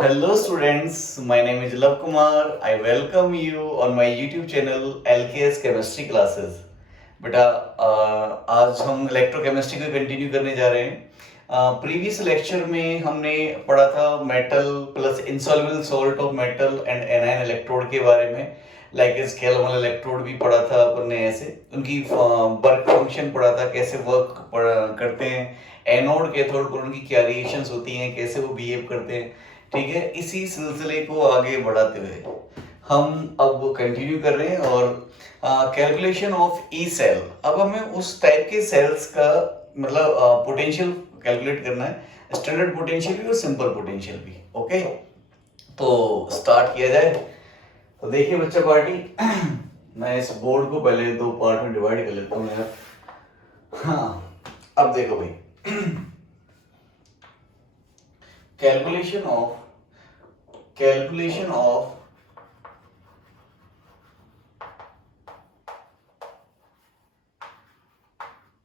Hello students, my name is Love Kumar. I welcome you on my YouTube channel LKS Chemistry Classes. बेटा आज हम electrochemistry को continue करने जा रहे हैं। प्रीवियस लेक्चर में हमने पढ़ा था metal plus insoluble salt of metal and anion electrode के बारे में। लाइक स्केलेबल इलेक्ट्रोड भी पढ़ा था अपन ने, ऐसे उनकी वर्क फंक्शन पढ़ा था, कैसे वर्क करते हैं, एनोड कैथोड पर उनकी क्या रिएक्शंस होती हैं, कैसे वो बिहेव करते हैं। ठीक है, इसी सिलसिले को आगे बढ़ाते हुए हम अब कंटिन्यू कर रहे हैं और कैलकुलेशन ऑफ ई सेल। अब हमें उस टाइप के सेल्स का मतलब पोटेंशियल कैलकुलेट करना है, स्टैंडर्ड पोटेंशियल भी और सिंपल पोटेंशियल भी। ओके, तो स्टार्ट किया जाए। तो देखिए बच्चा पार्टी, मैं इस बोर्ड को पहले दो पार्ट में डिवाइड कर लेता हूँ यार। हाँ, अब देखो भाई, calculation of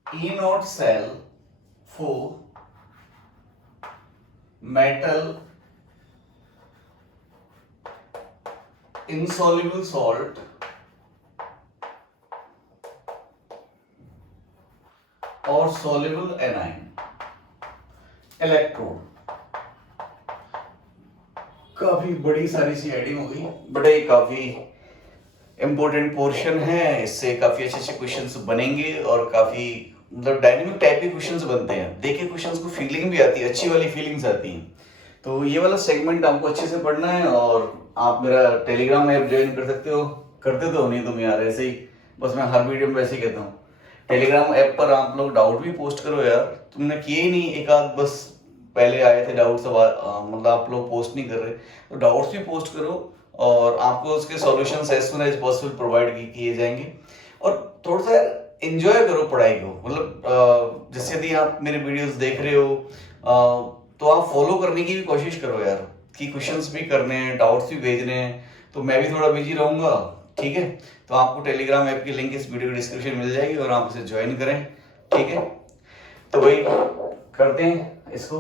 E naught cell for metal insoluble salt और soluble anion इलेक्ट्रोड। काफी बड़ी सारी सी हेडिंग हो गई, बट ये काफी इंपॉर्टेंट पोर्शन है, इससे काफी अच्छे अच्छे क्वेश्चंस बनेंगे और काफी मतलब डायनेमिक टाइप के क्वेश्चंस बनते हैं। देखिए क्वेश्चंस को फीलिंग भी आती है, अच्छी वाली फीलिंग्स आती हैं। तो ये वाला सेगमेंट आपको अच्छे से पढ़ना है और आप मेरा टेलीग्राम ऐप ज्वाइन कर सकते हो। करते तो नहीं तुम यार, ऐसे ही बस मैं हर वीडियो में वैसे ही कहता हूँ। टेलीग्राम ऐप पर आप लोग डाउट भी पोस्ट करो यार, तुमने किए ही नहीं, एक आध बस पहले आए थे डाउट, सब मतलब आप लोग पोस्ट नहीं कर रहे, तो डाउट्स भी पोस्ट करो और आपको उसके solutions as soon as possible provide किए जाएंगे। और थोड़ा सा एंजॉय करो पढ़ाई को, मतलब जैसे यदि आप मेरे वीडियोस देख रहे हो तो आप फॉलो करने की भी कोशिश करो यार, कि क्वेश्चंस भी करने हैं, डाउट्स भी भेजने हैं, तो मैं भी थोड़ा बिजी रहूंगा। ठीक है, तो आपको टेलीग्राम ऐप की लिंक इस वीडियो के डिस्क्रिप्शन मिल जाएगी और आप उसे ज्वाइन करें। ठीक है, तो भाई करते हैं इसको।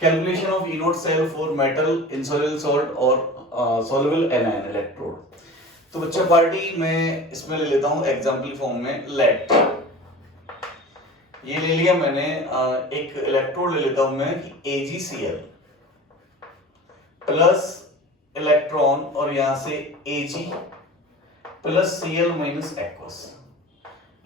Calculation of E not cell for metal insoluble salt और सॉल्युबल एनायन इलेक्ट्रोड। तो बच्चा पार्टी मैं इसमें ले लेता हूं एग्जांपल फॉर्म में लेट। ये ले लिया मैंने, एक इलेक्ट्रोड ले लेता हूं मैं AgCl प्लस इलेक्ट्रॉन और यहां से Ag plus Cl minus aqueous.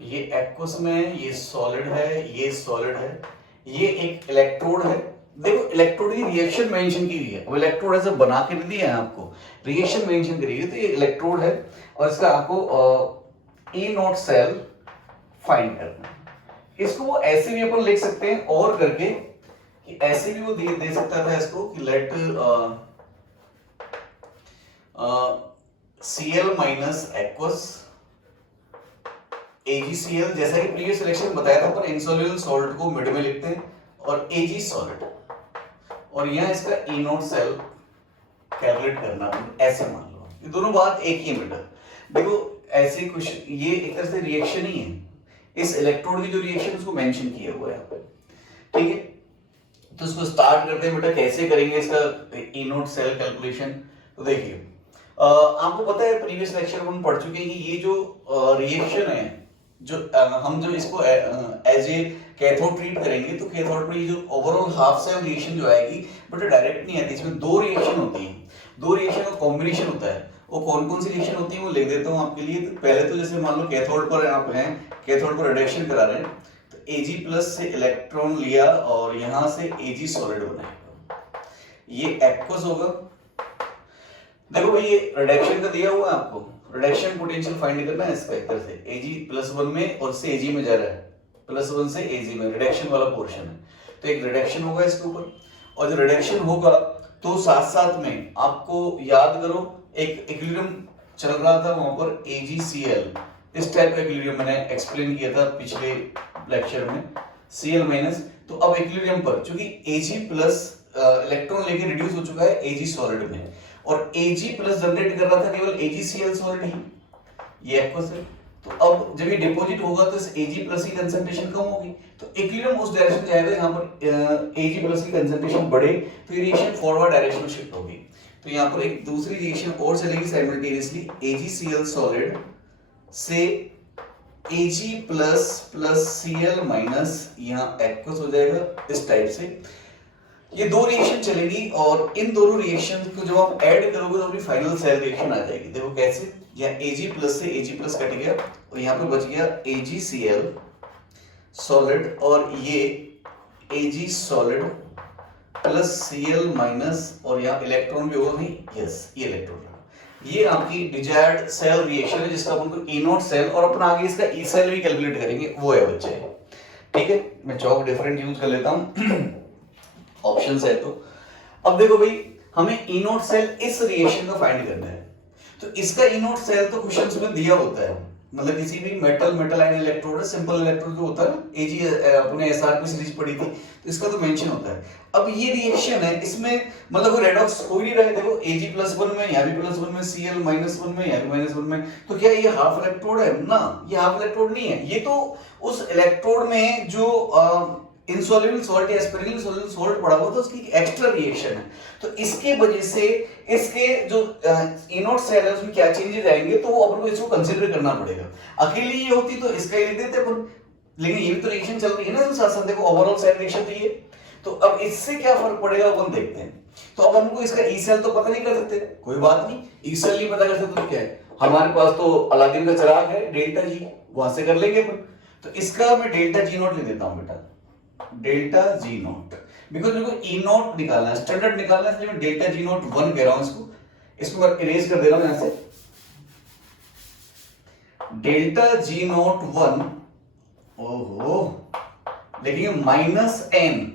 ये एक्वस में ये सॉलिड है, ये सॉलिड है, ये एक इलेक्ट्रोड है। देखो इलेक्ट्रोड की रिएक्शन मेंशन की हुई है, वो इलेक्ट्रोड ऐसे बना के नहीं दिया है आपको, रिएक्शन मेंशन करी है, तो ये इलेक्ट्रोड है और इसका आपको ई नोट सेल फाइंड करना है। इसको वो ऐसे भी अपन लिख सकते हैं और करके, कि ऐसे भी वो दे सकता था इसको कि let Cl minus aqueous AgCl, जैसा कि प्रीवियस सिलेक्शन में बताया था, पर इंसॉल्युबल सॉल्ट को मिड में लिखते हैं और Ag सॉलिड, और यहां इसका ई नोट सेल कैलकुलेट करना, ऐसे मान लो ये दोनों बात एक ही है बेटा। देखो ऐसे कुछ, ये एक तरह से रिएक्शन ही है, इस इलेक्ट्रोड की जो रिएक्शन उसको मेंशन किया हुआ है यहाँ पे। ठीक है, तो इसको स्टार्ट करते हैं बेटा, कैसे करेंगे इसका ई नोट सेल कैलकुलेशन। तो देखिए आपको पता है प्रीवियस लेक्चर में हम पढ़ चुके हैं कि ये जो रिएक्शन है, जो हम जो इसको एज ए कैथोड ट्रीट करेंगे, तो कैथोड पर ये जो ओवरऑल हाफ सेल रिएक्शन जो आएगी बट डायरेक्ट नहीं आती, इसमें दो रिएक्शन होती हैं, दो रिएक्शन का कॉम्बिनेशन होता है। वो कौन कौन सी रिएक्शन होती है वो लिख देता हूँ आपके लिए। तो पहले तो जैसे मान लो कैथोड पर आप हैं, कैथोड पर रिडक्शन करा रहे हैं, तो Ag प्लस से इलेक्ट्रॉन लिया और यहां से Ag सॉलिड बनाएगा, ये एक्वस होगा। देखो भाई ये रिडक्शन का दिया हुआ है आपको, रिडक्शन पोटेंशियल फाइंड करना है इसका, एक तरह से Ag+1 में और से Ag में जा रहा है, +1 से Ag में रिडक्शन वाला पोर्शन है, तो एक रिडक्शन होगा इसके ऊपर। और जो रिडक्शन होगा तो साथ साथ में आपको याद करो एक इक्विलिब्रियम चल रहा था वहां पर AgCl, इस टाइप का इक्विलिब्रियम मैंने एक्सप्लेन किया था पिछले लेक्चर में, Cl माइनस। तो अब इक्विलिब्रियम पर चूंकि Ag प्लस इलेक्ट्रॉन लेके रिड्यूस हो चुका है Ag सॉलिड में, और Ag प्लस जनरेट कर रहा था केवल AgCl सॉलिड ही, ये एक्वस है। तो अब जब ये डिपॉजिट होगा तो इस Ag प्लस की कंसंट्रेशन कम होगी, तो इक्विलिब्रियम उस डायरेक्शन जाएगा यहाँ पर Ag प्लस की कंसंट्रेशन बढ़े, तो ये रिएक्शन फॉरवर्ड डायरेक्शन में शिफ्ट होगी। तो यहाँ पर एक दूसरी रिएक्शन और चलेगी साइमल्टेनियसली, AgCl सॉलिड से Ag plus plus Cl minus यहाँ एक्वस हो जाएगा इस टाइप से। ये दो रिएक्शन चलेगी और इन दोनों रिएक्शन को जब आप ऐड करोगे तो अपनी फाइनल सेल रिएक्शन आ जाएगी। देखो कैसे, यहाँ Ag प्लस से Ag प्लस कट गया और यहाँ पे बच गया AgCl सॉलिड और ये Ag solid plus Cl minus और यहाँ इलेक्ट्रॉन भी होगा नहीं, यस ये इलेक्ट्रॉन। ये आपकी डिजायर्ड सेल रिएक्शन है जिसका अपन को E0 सेल और अपन आगे इसका E सेल भी कैलकुलेट करेंगे, वो है बच्चे। ठीक है, मैं चौक डिफरेंट यूज कर लेता हूँ ऑप्शन है। तो अब देखो भाई, हमें E0 सेल इस रिएक्शन का फाइंड करना है। तो इसका E0 सेल तो क्वेश्चंस में दिया होता है, मतलब किसी भी मेटल आयन इलेक्ट्रोड है, सिंपल इलेक्ट्रोड जो होता है ना, Ag अपने SR सीरीज पढ़ी थी, तो इसका तो मेंशन होता है। अब ये रिएक्शन है, इसमें मतलब रेडॉक्स हो नहीं रहा है। देखो Ag+1 में, यहाँ भी +1 में, Cl -1 में, यहाँ भी -1 में, तो क्या ये हाफ इलेक्ट्रोड है ना? ये हाफ इलेक्ट्रोड नहीं है, ये तो उस इलेक्ट्रोड में जो इनसॉल्युबल सॉल्ट या एस्पिरिन सॉल्युबल सॉल्ट पड़ा हुआ था उसकी एक्स्ट्रा रिएक्शन है। तो इसके वजह से इसके जो E0 सेल है उसमें क्या चेंजेस आएंगे, तो वो अपन को इसको कंसीडर करना पड़ेगा। अकेली ये होती तो इसका ही लिख देते अपन, लेकिन ये भी तो रिएक्शन चल रही है ना साथ साथ। देखो ओवरऑल सेल रिएक्शन तो ये, तो अब इससे क्या फर्क पड़ेगा अपन देखते हैं। तो अब हमको इसका ई सेल तो पता नहीं कर सकते, कोई बात नहीं, ई सेल नहीं पता कर सकते तो क्या है, हमारे पास तो अलादीन का चिराग है डेल्टा जी, वहां से कर लेंगे अपन। तो इसका मैं डेल्टा जी नॉट लिख देता हूं बेटा, डेल्टा जी नॉट, बिकॉज मेरे को ई नॉट निकालना है, स्टैंडर्ड निकालना है, इसलिए मैं डेल्टा जी नॉट 1 कह रहा हूं। इसको इरेज कर दे रहा हूं यहां से, डेल्टा जी नॉट 1, ओहो, लेकिन माइनस एन,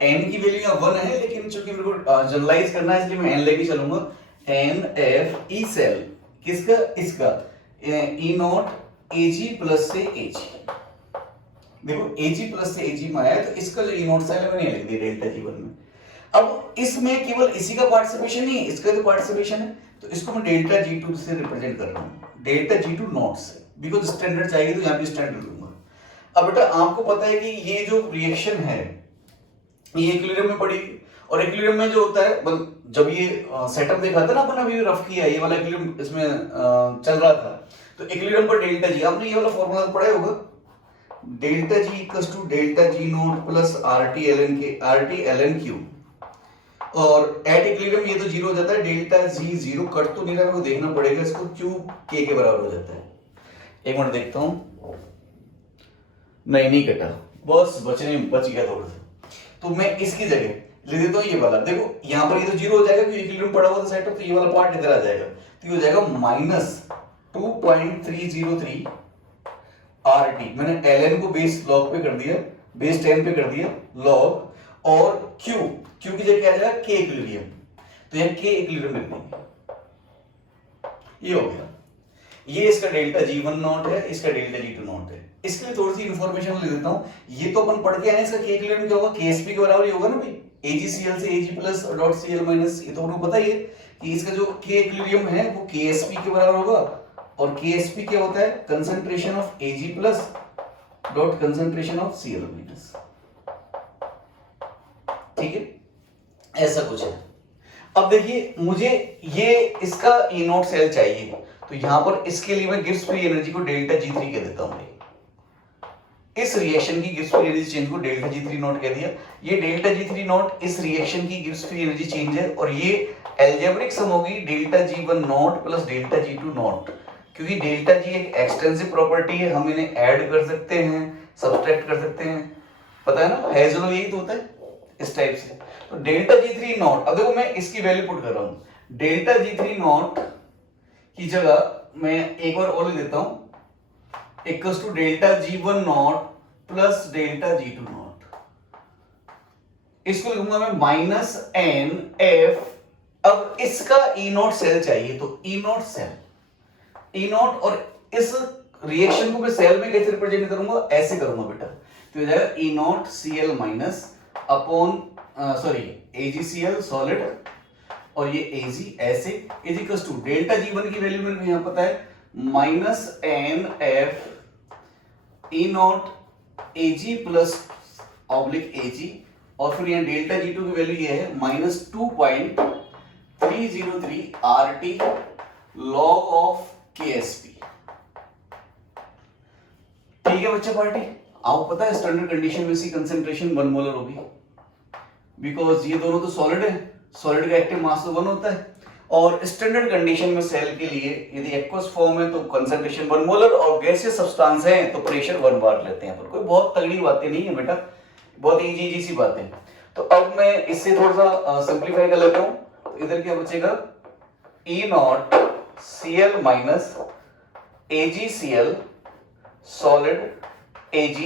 एन की वैल्यू यहाँ 1 है, लेकिन चूंकि मेरे को जनरलाइज करना है इसलिए मैं एन लेके चलूंगा। एन एफ ई सेल किसका, इसका ई नॉट एजी प्लस से एजी। देखो Ag प्लस से Ag में आया, तो इसका जो E0 सेल है मैंने लिख दिया डेल्टा G1 में। अब इसमें केवल इसी का पार्टिसिपेशन नहीं है, इसका तो पार्टिसिपेशन है, तो इसको मैं डेल्टा G2 से रिप्रेजेंट कर रहा हूं, डेल्टा G2 नॉट से, बिकॉज स्टैंडर्ड चाहिए तो यहां पे स्टैंडर्ड लूंगा। अब बेटा आपको पता है कि ये जो रिएक्शन है ये इक्विलिब्रियम में पड़ी, और इक्विलिब्रियम में जो होता है, जब ये सेटअप देखा था ना अपन, अभी रफ किया, ये वाला इक्विलिब्रियम इसमें चल रहा था, तो इक्विलिब्रियम पर डेल्टा जी, आपने ये वाला फॉर्मूला पढ़ा होगा, delta G equals to delta G not plus R T L N Q, और एट इक्विलिब्रियम ये तो जीरो हो जाता है, डेल्टा जी जीरो कट तो नहीं रहा, मेरे को देखना पड़ेगा इसको, क्यू के बराबर हो जाता है। एक मिनट देखता हूं, नहीं कटा, बस बच गया थोड़ा सा, तो मैं इसकी जगह ले देता हूं ये वाला। देखो यहां पर ये तो जीरो हो जाएगा क्योंकि इक्विलिब्रियम पड़ा हुआ था सेटअप, तो ये वाला पार्ट इधर आ जाएगा, तो ये हो जाएगा माइनस 2.303 RT, मैंने ln को बेस लॉग पे कर दिया, बेस 10 पे कर दिया लॉग, और Q की जगह क्या आ जाएगा K इक्विलिब्रियम, तो यहाँ K इक्विलिब्रियम लिख देंगे, ये हो गया। ये इसका डेल्टा G1 नॉट है, इसका डेल्टा G2 नॉट है। इसके लिए थोड़ी सी इंफॉर्मेशन लिख देता हूं, ये तो अपन पढ़ के आए, इसका K इक्विलिब्रियम क्या होगा, KSP के बराबर ही होगा ना भाई, AgCl से Ag plus dot Cl minus, ये तो आपको पता ही है कि इसका जो K इक्विलिब्रियम है वो KSP के बराबर होगा, और KSP क्या होता है, concentration of Ag plus dot concentration of Cl minus, ठीक है, ऐसा कुछ है। अब देखिए मुझे ये इसका E0 सेल चाहिए, तो यहां पर इसके लिए मैं गिब्स फ्री एनर्जी को डेल्टा G3 कह देता हूं, इस रिएक्शन की गिब्स फ्री एनर्जी चेंज को डेल्टा G3 नॉट कह दिया। ये डेल्टा G3 नॉट इस रिएक्शन की गिब्स फ्री एनर्जी चेंज है, और ये अलजेब्रिक सम होगी delta G1 not plus delta G2 not, क्योंकि डेल्टा G एक एक्सटेंसिव प्रॉपर्टी है, हम इन्हें ऐड कर सकते हैं, सब्सट्रैक्ट कर सकते हैं, पता है ना, हेजलो यही तो होता है इस टाइप से। तो डेल्टा G3 नॉट, अब देखो मैं इसकी वैल्यू पुट कर रहा हूं, डेल्टा G3 नॉट की जगह मैं एक बार और लिख देता हूं, equals to delta G1 not plus delta G2 not, इसको लिखूंगा मैं माइनस एन एफ। अब इसका E0 सेल चाहिए, तो E0 सेल, E0, और इस रिएक्शन को मैं सेल में कैसे रिप्रेजेंट करूंगा, ऐसे करूंगा बेटा, तो हो जाएगा E0 Cl minus upon AgCl solid, और ये Ag ऐसे is equals to delta G1 की वैल्यू मेरे को यहां पता है minus N F E not A G plus oblique A G, और फिर यहाँ डेल्टा G2 की वैल्यू ये है -2.303 RT log ऑफ KSP। ठीक है बच्चा पार्टी, आपको पता है स्टैंडर्ड कंडीशन में इसकी कंसेंट्रेशन 1 मोलर होगी, बिकॉज ये दोनों तो सॉलिड है, सॉलिड का एक्टिव मास तो 1 होता है, और स्टैंडर्ड कंडीशन में सेल के लिए यदि एक्वस फॉर्म है तो कंसेंट्रेशन 1 मोलर, और गैसियस सब्सटेंस है तो प्रेशर 1 बार लेते हैं। पर कोई बहुत तगड़ी बातें नहीं है बेटा, बहुत इजी सी बातें। तो अब मैं इससे थोड़ा सा सिंप्लीफाई कर लेता हूं। तो इधर क्या बचेगा, E naught Cl minus AgCl solid Ag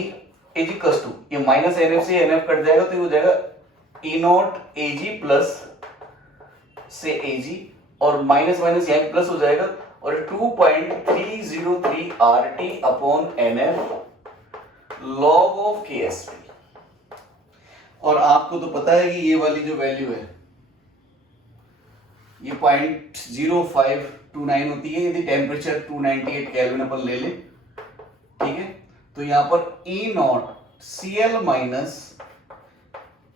plus 2, ये माइनस NF से NF कट जाएगा तो ये हो जाएगा ई नॉट Ag प्लस से Ag, और माइनस माइनस यहाँ प्लस हो जाएगा, और 2.303 RT upon NF log of KSP। और आपको तो पता है कि ये वाली जो वैल्यू है ये 0.0529 होती है यदि टेम्परेचर 298 केल्विन अपन ले ले। ठीक है, तो यहां पर E naught Cl minus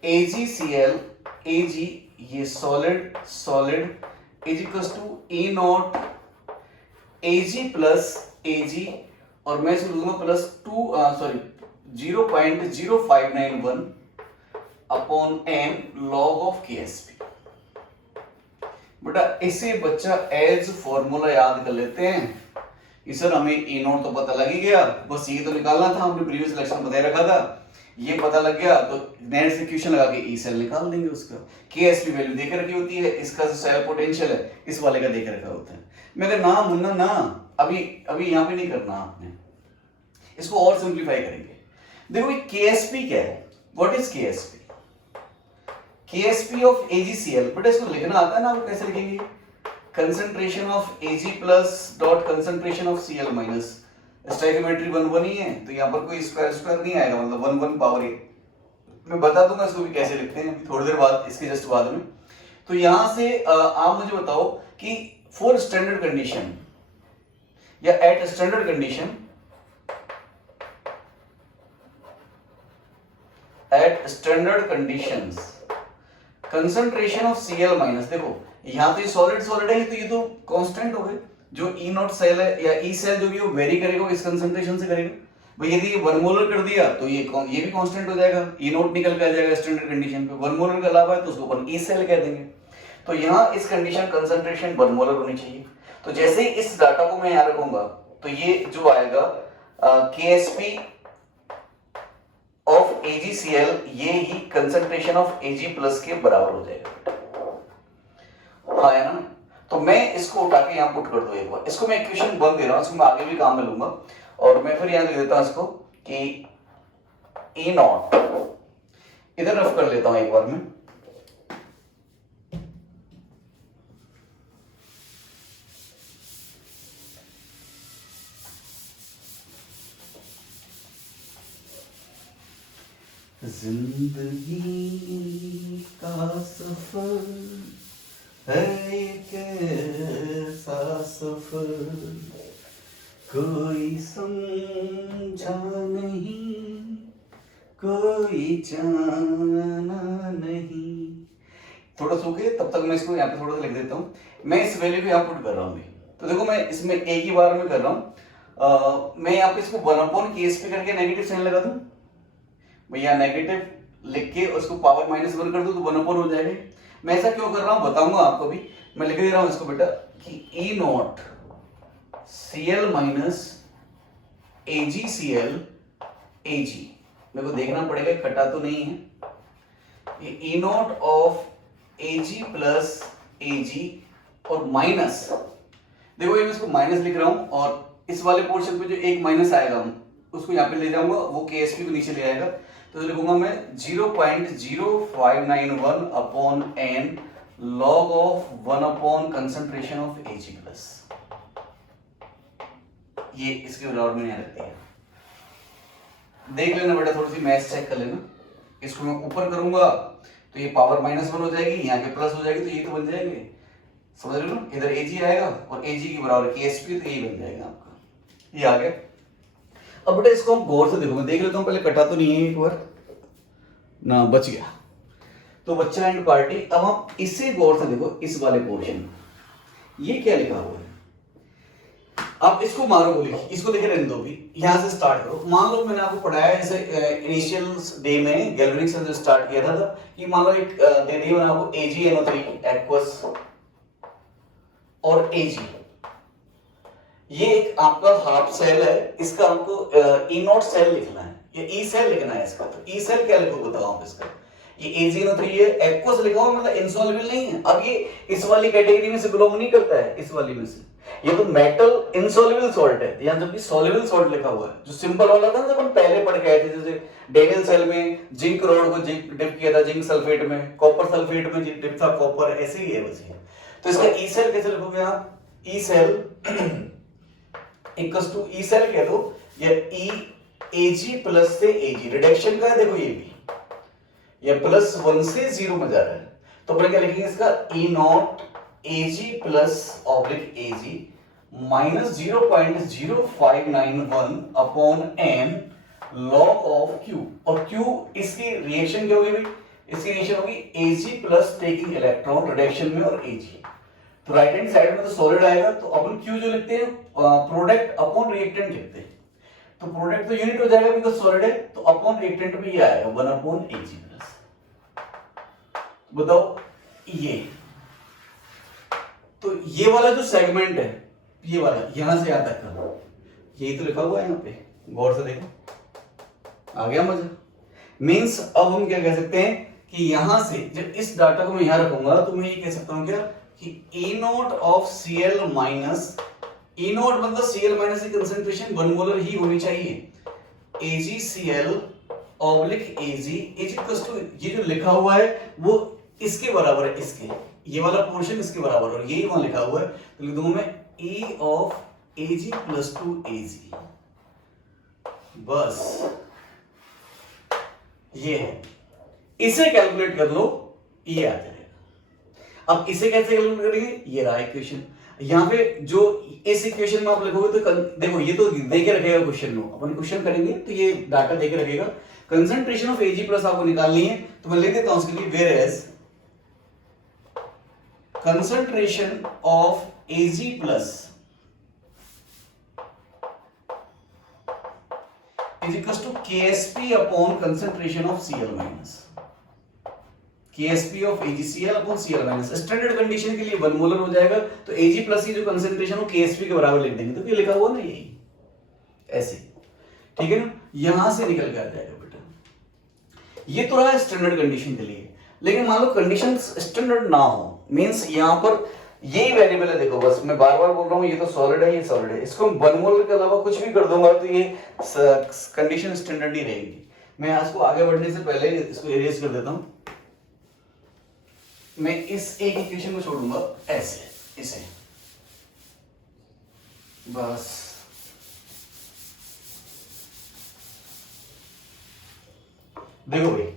AgCl Ag, ये solid Ag plus 2 E not Ag plus Ag, और मैं इसको लूंगा plus 0.0591 upon n log of KSP। बेटा इसे बच्चा एज फॉर्मूला याद कर लेते हैं कि सर हमें ए नॉट तो पता लग ही गया, बस ये तो निकालना था, हमने प्रीवियस लेक्चर में बताया रखा था, ये पता लग गया तो नेट से इक्वेशन लगा के ई सेल निकाल देंगे। उसका KSP वैल्यू देकर रखी होती है, इसका जो सेल पोटेंशियल है इस वाले का देकर रखा होता है। मैं कहा ना मुन्ना ना, अभी यहाँ पे नहीं करना आपने, इसको और सिंप्लीफाई करेंगे। देखो KSP क्या है, what is KSP? KSP of AgCl, बेटा इसको लिखना आता है ना, आप कैसे लिखेंगे, concentration of Ag plus dot concentration of Cl minus, stoichiometry 1 ही है तो यहाँ पर कोई स्क्वायर नहीं आएगा, मतलब 1 पावर 8। मैं बता दूंगा इसको भी कैसे लिखते हैं थोड़ी देर बाद, इसके जस्ट बाद में। तो यहां से आप मुझे बताओ कि फॉर स्टैंडर्ड कंडीशन या at standard condition, at standard conditions concentration of Cl minus, देखो यहां तो ये सॉलिड है तो ये तो कांस्टेंट हो गए, जो ई नॉट सेल है या ई सेल जो भी वो वेरी करेगा इस कंसंट्रेशन से करेगा। भाई यदि ये 1 मोलर कर दिया तो ये भी कांस्टेंट हो जाएगा, ई नॉट निकल के आ जाएगा स्टैंडर्ड कंडीशन पे। 1 मोलर के अलावा है तो उसको अपन ई सेल कह देंगे। तो यहाँ इस कंडीशन कंसंट्रेशन 1 मोलर होनी चाहिए। तो जैसे ही इस डाटा को मैं यहाँ रखूंगा तो ये जो आएगा KSP ऑफ AgCl, ये ही कंसंट्रेशन ऑफ Ag प्लस के बराबर हो जाएगा। हाँ है ना, तो मैं इसको उठा के यहाँ पुट कर दो एक बार, इसको मैं इक्वेशन 1 दे रहा हूँ, इसको मैं आगे भी काम में लूंगा, और मैं फिर यहाँ दे देता हूँ इसको कि E नॉट, इधर रफ कर लेता हूँ एक बार मैं, जिंदगी का सफर है कैसा सफर, कोई समझा नहीं, कोई जाना नहीं। थोड़ा सो गए, तब तक मैं इसको यहाँ पे थोड़ा सा लिख देता हूँ। मैं इस वैल्यू को यहाँ पुट कर रहा हूँ। तो देखो मैं इसमें एक ही बार में कर रहा हूँ। मैं यहाँ पे इसको 1/KSP करके नेगेटिव साइन लगा दूँ, भैया नेगेटिव लिख के उसको पावर -1 कर दो तो 1 हो जाएगा। मैं ऐसा क्यों कर रहा हूं बताऊंगा आपको भी, मैं लिख दे रहा हूं इसको बेटा कि E not Cl minus AgCl Ag, मेरे को देखना पड़ेगा कटा तो नहीं है, ये E not of Ag plus Ag और माइनस, देखो ये मैं इसको माइनस लिख रहा हूं, और इस वाले पोर्शन पे जो एक माइनस आएगा उसको यहाँ पे ले जाऊंगा, वो KSP को नीचे ले आएगा, तो लिखूंगा मैं 0.0591 upon n log of 1 upon concentration of Ag plus, ये इसके बराबर में यहाँ रहती है। देख लेना बेटा, थोड़ी सी मैथ्स चेक कर लेना। इसको मैं ऊपर करूंगा तो ये पावर -1 हो जाएगी, यहाँ के प्लस हो जाएगी, तो ये तो बन जाएंगे समझ रहे हो, इधर Ag आएगा और Ag की बराबर KSP, तो ये बन जाएगा आपका, ये आ गया। अब बेटा इसको हम गौर से देखो, मैं देख लेता हूँ पहले, कटा तो नहीं है एक बार ना, बच गया तो बच्चा एंड पार्टी। अब हम इसे गौर से देखो, इस वाले पोर्शन, ये क्या लिखा हुआ है, आप इसको मारो गोली, इसको लेकर रहने दो भी, यहां से स्टार्ट करो। मान लो मैंने आपको पढ़ाया जैसे इनिशियल डे में गैल्वेनिक से जो स्टार्ट किया था कि मान लो एक दे दी मैंने आपको AgNO3 एक्वस और Ag, ये एक आपका हाफ सेल है, इसका आपको E0 सेल लिखना है, ये E सेल लिखना है इसका। तो E सेल क्या लिखो बताओ आप इसका, ये AgNO3 है, एक्वस लिखा हुआ मतलब इनसॉल्युबल नहीं है। अब ये इस वाली कैटेगरी में से बिलोंग नहीं करता है, इस वाली में से, ये तो मेटल इनसॉल्युबल सॉल्ट है। यहां जब भी सॉल्युबल सॉल्ट लिखा हुआ है, जो सिंपल वाला था ना जब हम पहले पढ़ के आए थे, जैसे डेनियल सेल में जिंक रोड को जिंक डिप किया था जिंक सल्फेट में, कॉपर सल्फेट में डिप था कॉपर, ऐसे ही है बस ये। तो इसका ई सेल कैसे लिखोगे आप, E cell equals to, E cell कह दो या ई Ag प्लस से Ag, रिडक्शन का है देखो ये भी, ये +1 से 0 में जा रहा है, तो अपन क्या लिखेंगे इसका E0 Ag plus oblique Ag minus 0.0591 upon m log of Q, और Q इसकी रिएक्शन क्या होगी भाई, इसकी रिएक्शन होगी Ag plus taking electron reduction में और Ag। तो राइट हैंड साइड में तो सॉलिड आएगा, तो अपन Q जो लिखते हैं प्रोडक्ट अपॉन रिएक्टेंट लिखते हैं, तो प्रोडक्ट तो यूनिट हो जाएगा बिकॉज सॉलिड है, तो अपॉन रिएक्टेंट में ये आएगा 1 अपॉन Ag प्लस। बताओ ये, तो ये वाला जो सेगमेंट है, ये वाला यहां से यहां तक का, यही तो लिखा हुआ है यहाँ पे, गौर से देखो, आ गया मजा। मींस अब हम क्या कह सकते हैं कि यहां से जब इस डाटा को मैं यहां रखूंगा तो मैं ये कह सकता हूं क्या कि E0 of Cl minus, E0 मतलब Cl माइनस की कंसंट्रेशन 1 मोलर ही होनी चाहिए, AgCl oblique Ag equals to, ये जो लिखा हुआ है वो इसके बराबर है, इसके ये वाला पोर्शन इसके बराबर, और यही वहां लिखा हुआ है, तो लिख दूंगा मैं E of Ag plus to Ag, बस ये है। इसे कैलकुलेट कर लो, ये आ जाएगा। अब इसे कैसे कैलकुलेट करेंगे, ये रहा इक्वेशन, यहां पे जो इस इक्वेशन में आप लिखोगे तो देखो ये तो देके रखेगा क्वेश्चन में, अपन क्वेश्चन करेंगे तो ये डाटा देके रखेगा, कंसंट्रेशन ऑफ Ag प्लस आपको निकालनी है, तो मैं लिख देता हूं उसके लिए, whereas concentration of Ag plus is equals to Ksp upon concentration of Cl minus, Ksp of AgCl upon Cl minus। Standard condition के लिए 1 मोलर हो जाएगा, तो Ag प्लस की जो कंसंट्रेशन हो Ksp के बराबर लिख देंगे, तो ये लिखा हुआ ना यही ऐसे, ठीक है ना, यहां से निकल के आ जाएगा बेटा। ये तो रहा स्टैंडर्ड कंडीशन के लिए, लेकिन मान लो कंडीशन स्टैंडर्ड ना हो, मींस यहां पर यही वेरिएबल है, देखो बस मैं बार बार बोल रहा हूं, ये तो सॉलिड है, ये सॉलिड है, इसको मैं 1 मोल के अलावा कुछ भी कर दूंगा तो ये कंडीशन स्टैंडर्ड ही रहेगी। मैं इसको आगे बढ़ने से पहले इसको इरेज कर देता हूं, मैं इस एक इक्वेशन को छोड़ूंगा ऐसे, इसे बस देखो भाई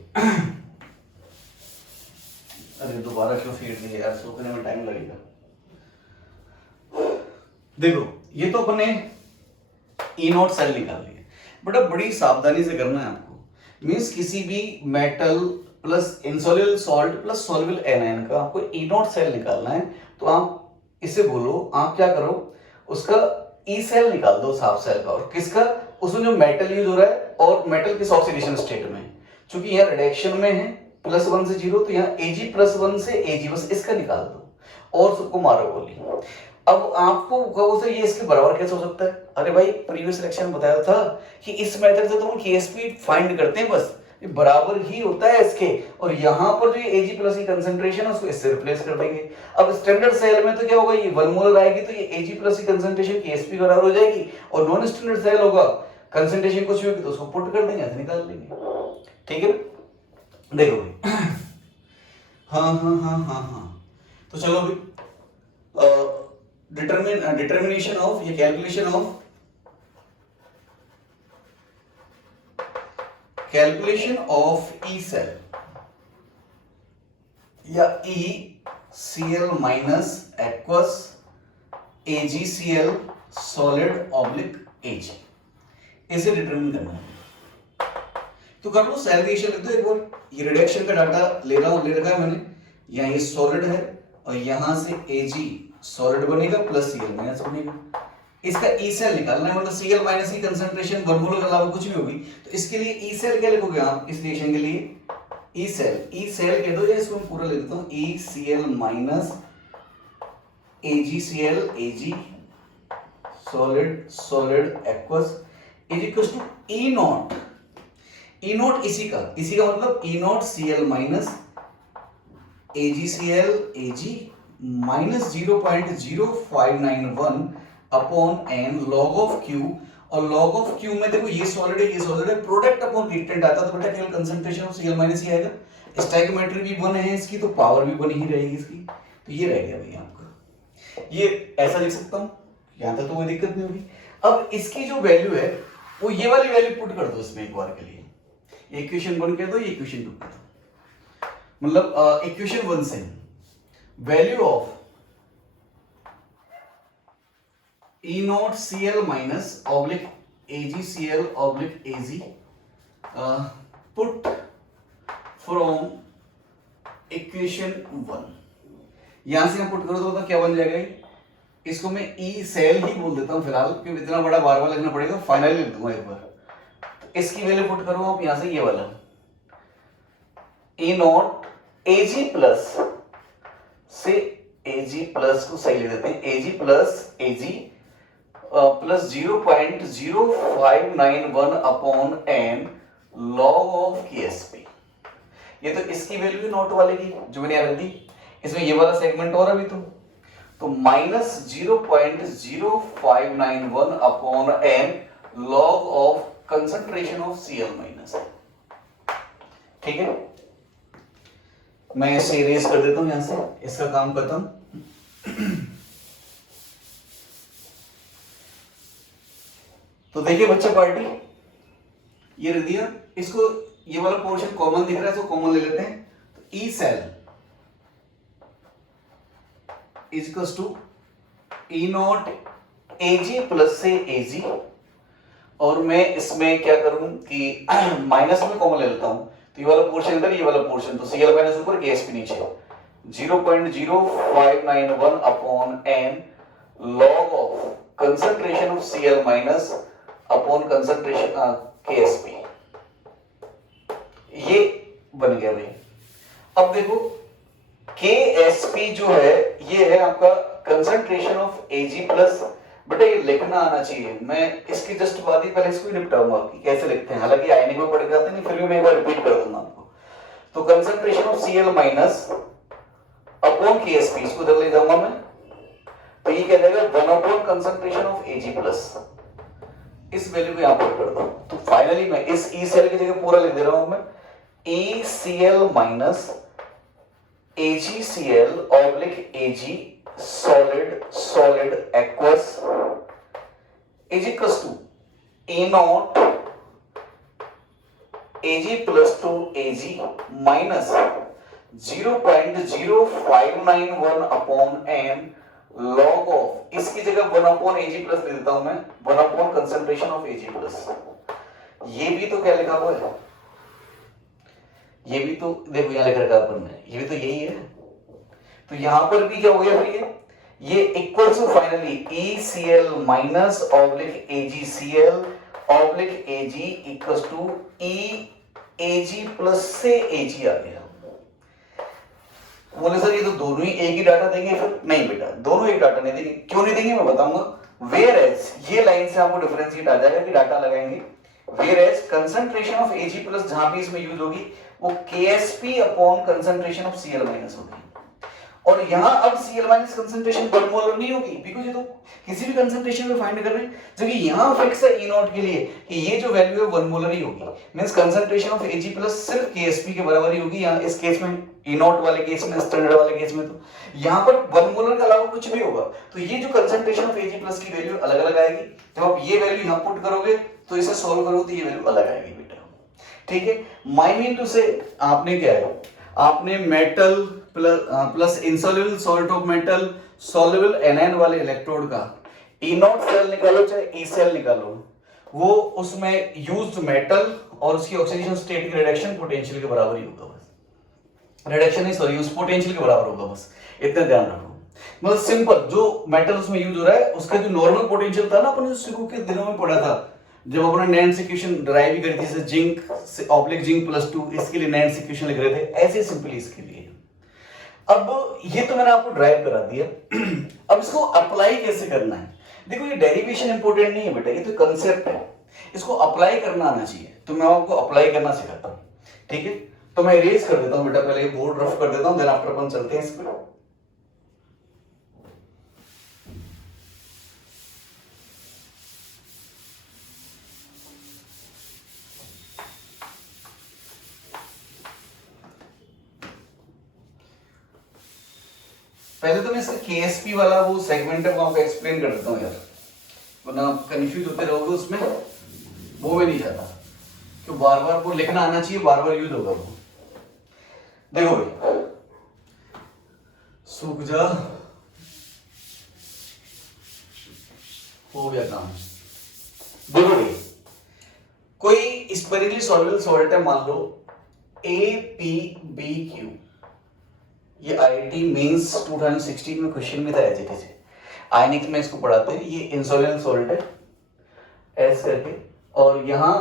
अरे दोबारा क्यों फेर दिया यार, सोखने में टाइम लगेगा। देखो ये तो अपने E0 सेल निकाल लिए, बट बड़ी सावधानी से करना है आपको, मींस किसी भी metal plus insoluble salt plus soluble anion का आपको E0 सेल निकालना है, तो आप इसे बोलो, आप क्या करो उसका E सेल निकाल दो उस हाफ सेल का, और किसका, उसमें जो मेटल यूज हो रहा है और मेटल किस ऑक्सीडेशन स्टेट में, क्योंकि यहाँ रिडक्शन में है +1 से 0, तो यहाँ Ag +1 से Ag, बस इसका निकाल दो और सबको मारो गोली। अब आपको कहो से ये इसके बराबर कैसे हो सकता है, अरे भाई प्रीवियस लेक्चर में बताया था कि इस मेथड से तो हम Ksp फाइंड करते हैं, बस ये बराबर ही होता है इसके, और यहाँ पर जो ये Ag प्लस की कंसंट्रेशन है उसको इससे रिप्लेस कर देंगे। अब स्टैंडर्ड सेल में तो क्या होगा, ये 1 मोलर आएगी तो ये Ag प्लस की कंसंट्रेशन Ksp के बराबर हो जाएगी, और नॉन स्टैंडर्ड सेल होगा कंसंट्रेशन कुछ भी होगी तो उसको पुट कर देंगे, ऐसे निकाल लेंगे, ठीक है। देखो भाई हाँ, तो चलो भाई डिटर्मिनेशन ऑफ, ये कैलकुलेशन ऑफ ई सेल या ई Cl minus aqueous AgCl solid oblique Ag, इसे डिटरमिन करना है। तो कर लो, सेल रिएक्शन लिख दो एक बार। ये रिडक्शन का डाटा ले रखा है मैंने। यहाँ ये सॉलिड है और यहाँ से Ag सॉलिड बनेगा प्लस Cl माइनस बनेगा। इसका ई सेल निकालना है, मतलब Cl माइनस की कंसंट्रेशन वर्मोल के अलावा कुछ भी होगी, तो इसके लिए ई सेल क्या लिखोगे आप इस रिएक्शन के लिए? ई सेल कह दो, या इसको मैं पूरा लिख देता हूं, ECl minus AgCl Ag solid aqueous is equal to E naught इसी का मतलब E naught Cl minus AgCl Ag minus 0.0591 upon n log of Q, और log ऑफ Q में देखो ये सॉलिड है, प्रोडक्ट अपॉन रिएक्टेंट आता तो बेटा केवल कंसंट्रेशन ऑफ Cl माइनस ही आएगा। स्टोइकियोमेट्री भी 1 है इसकी, तो पावर भी 1 ही रहेगी इसकी। तो ये रह गया भैया आपका, ये ऐसा लिख सकता हूं, यहां तक तो कोई दिक्कत नहीं होगी। अब इसकी जो वैल्यू है वो ये वाली वैल्यू पुट कर दो इसमें एक बार के लिए। इक्वेशन 1 कह दो, ये इक्वेशन 2 कह दो, मतलब इक्वेशन 1 से value of E not Cl minus oblique AgCl oblique Ag put from equation 1, यहां से हम पुट कर दो तो क्या बन जाएगा? इसको मैं ई सेल ही बोल देता हूं फिलहाल, क्योंकि इतना बड़ा बार बार लिखना पड़ेगा, फाइनली लिख दूंगा एक बार। तो इसकी वैल्यू पुट करो आप यहां से, ये वाला E नॉट Ag प्लस से Ag प्लस को सही ले देते हैं, Ag plus Ag plus 0.0591 upon n log of KSP। ये तो इसकी वैल्यू है नॉट वाले की जो मैंने रख दी, इसमें ये वाला सेगमेंट और अभी तो minus 0.0591 upon n log of concentration of Cl minus. ठीक है, मैं इसे इरेज कर देता हूं यहां से, इसका काम खत्म। तो देखिए बच्चा पार्टी, ये रख दिया, इसको ये वाला पोर्शन कॉमन दिख रहा है, इसको कॉमन ले लेते हैं। तो E cell is to E not Ag plus से Ag, और मैं इसमें क्या करूं कि माइनस में कॉमन ले लेता हूं, तो ये वाला पोर्शन इधर, ये वाला पोर्शन, तो Cl माइनस ऊपर KSP नीचे, 0.0591 upon n log of concentration of Cl minus upon concentration KSP, ये बन गया भाई। अब देखो KSP जो है ये है आपका कंसंट्रेशन ऑफ Ag प्लस, बेटा ये लिखना आना चाहिए, मैं इसकी जस्ट बात ही पहले इसको निपटाऊंगा कि कैसे लिखते हैं, हालांकि आईने में पढ़ जाते नहीं, फिर भी मैं एक बार रिपीट कर दूंगा आपको। तो concentration of Cl minus upon KSP, इसको इधर ले जाऊंगा मैं, तो ये क्या जाएगा 1 upon concentration of Ag plus, इस वैल्यू को यहां पर कर दो। तो फाइनली मैं इस ई सेल की जगह पूरा लिख दे रहा हूं मैं, ECl minus AgCl oblique Ag solid aqueous is equal to E not Ag plus to Ag minus 0.0591 upon n log of, इसकी जगह 1 अपॉन Ag प्लस ले देता हूं मैं, 1 upon concentration of Ag plus. ये भी तो क्या लिखा हुआ है, ये भी तो देखो यहां लिख रखा है अपन ने, ये भी तो यही है। तो यहां पर भी क्या हो गया फिर ये equal to finally ECl minus oblique AgCl oblique Ag equal to Ag plus से Ag आ गया। बोले सर ये तो दोनों ही एक ही डाटा देंगे, फिर नहीं बेटा, दोनों एक डाटा नहीं देंगे। क्यों नहीं देंगे मैं बताऊंगा। वेयर एज, ये लाइन से आपको डिफरेंशिएट आ जाएगा कि डाटा लगाएंगे। Whereas concentration of Ag plus जहां भी इसमें यूज होगी वो KSP upon concentration of Cl minus होगी, और यहां अब Cl माइनस कंसंट्रेशन पर मोलर नहीं होगी, बिकॉज़ ये तो किसी भी कंसंट्रेशन में फाइंड कर रहे हैं, जबकि यहां फिक्स है E नॉट के लिए कि ये जो वैल्यू है 1 मोलर ही होगी। Means concentration of Ag plus सिर्फ KSP के बराबर ही होगी। यहां इस केस में E नॉट वाले केस में, स्टैंडर्ड वाले केस में तो यहां पर 1 मोलर के अलावा कुछ भी होगा, तो ये जो कंसंट्रेशन ऑफ Ag प्लस की वैल्यू अलग-अलग आएगी। जब आप ये वैल्यू यहां पुट करोगे तो इसे सॉल्व करोगे तो ये वैल्यू अलग आएगी बेटा। ठीक है, माय मीन टू से आपने क्या है, आपने metal plus insoluble salt of metal soluble anion वाले इलेक्ट्रोड का ई नॉट सेल निकालो चाहे ई सेल निकालो, वो उसमें यूज्ड मेटल और उसकी ऑक्सीडेशन स्टेट की रिडक्शन पोटेंशियल के बराबर ही होगा बस। रिडक्शन नहीं सॉरी, उस पोटेंशियल के बराबर होगा बस, इतना ध्यान रखो। मतलब सिंपल, जो मेटल उसमें यूज हो रहा है उसका जो नॉर्मल पोटेंशियल था ना, अपन शुरू के दिनों में पढ़ा था जब अपने नैंड इक्वेशन ड्राइव भी करी थी, जैसे जिंक ऑब्लिक जिंक +2, इसके लिए नैंड इक्वेशन लिख रहे थे, ऐसे सिंपली इसके लिए। अब ये तो मैंने आपको ड्राइव करा दिया। अब इसको अप्लाई कैसे करना है, देखो ये डेरिवेशन इंपॉर्टेंट नहीं है बेटा, ये तो कंसेप्ट है, इसको अप्लाई करना आना चाहिए। तो मैं आपको अप्लाई करना सिखाता हूँ, ठीक है। तो मैं इरेज कर देता हूँ बेटा, पहले बोर्ड रफ कर देता हूँ, देन आफ्टर अपन चलते हैं इस पर। पहले तो मैं इसका केएसपी वाला वो सेगमेंट है वो आपको एक्सप्लेन कर देता हूँ यार, वरना आप कंफ्यूज होते रहोगे उसमें, वो मैं नहीं चाहता कि बार बार वो लिखना आना चाहिए, बार बार यूज होगा वो। देखो भाई, सूख जा, हो गया काम। देखो भाई, कोई स्पेरिकली सॉल्युबल सॉल्ट है, मान लो APBQ, ये IIT मेंस 2016 में क्वेश्चन में था एज इट इज, आयनिक्स में इसको पढ़ाते हैं। ये इंसॉल्युबल सॉल्ट है एस करके, और यहां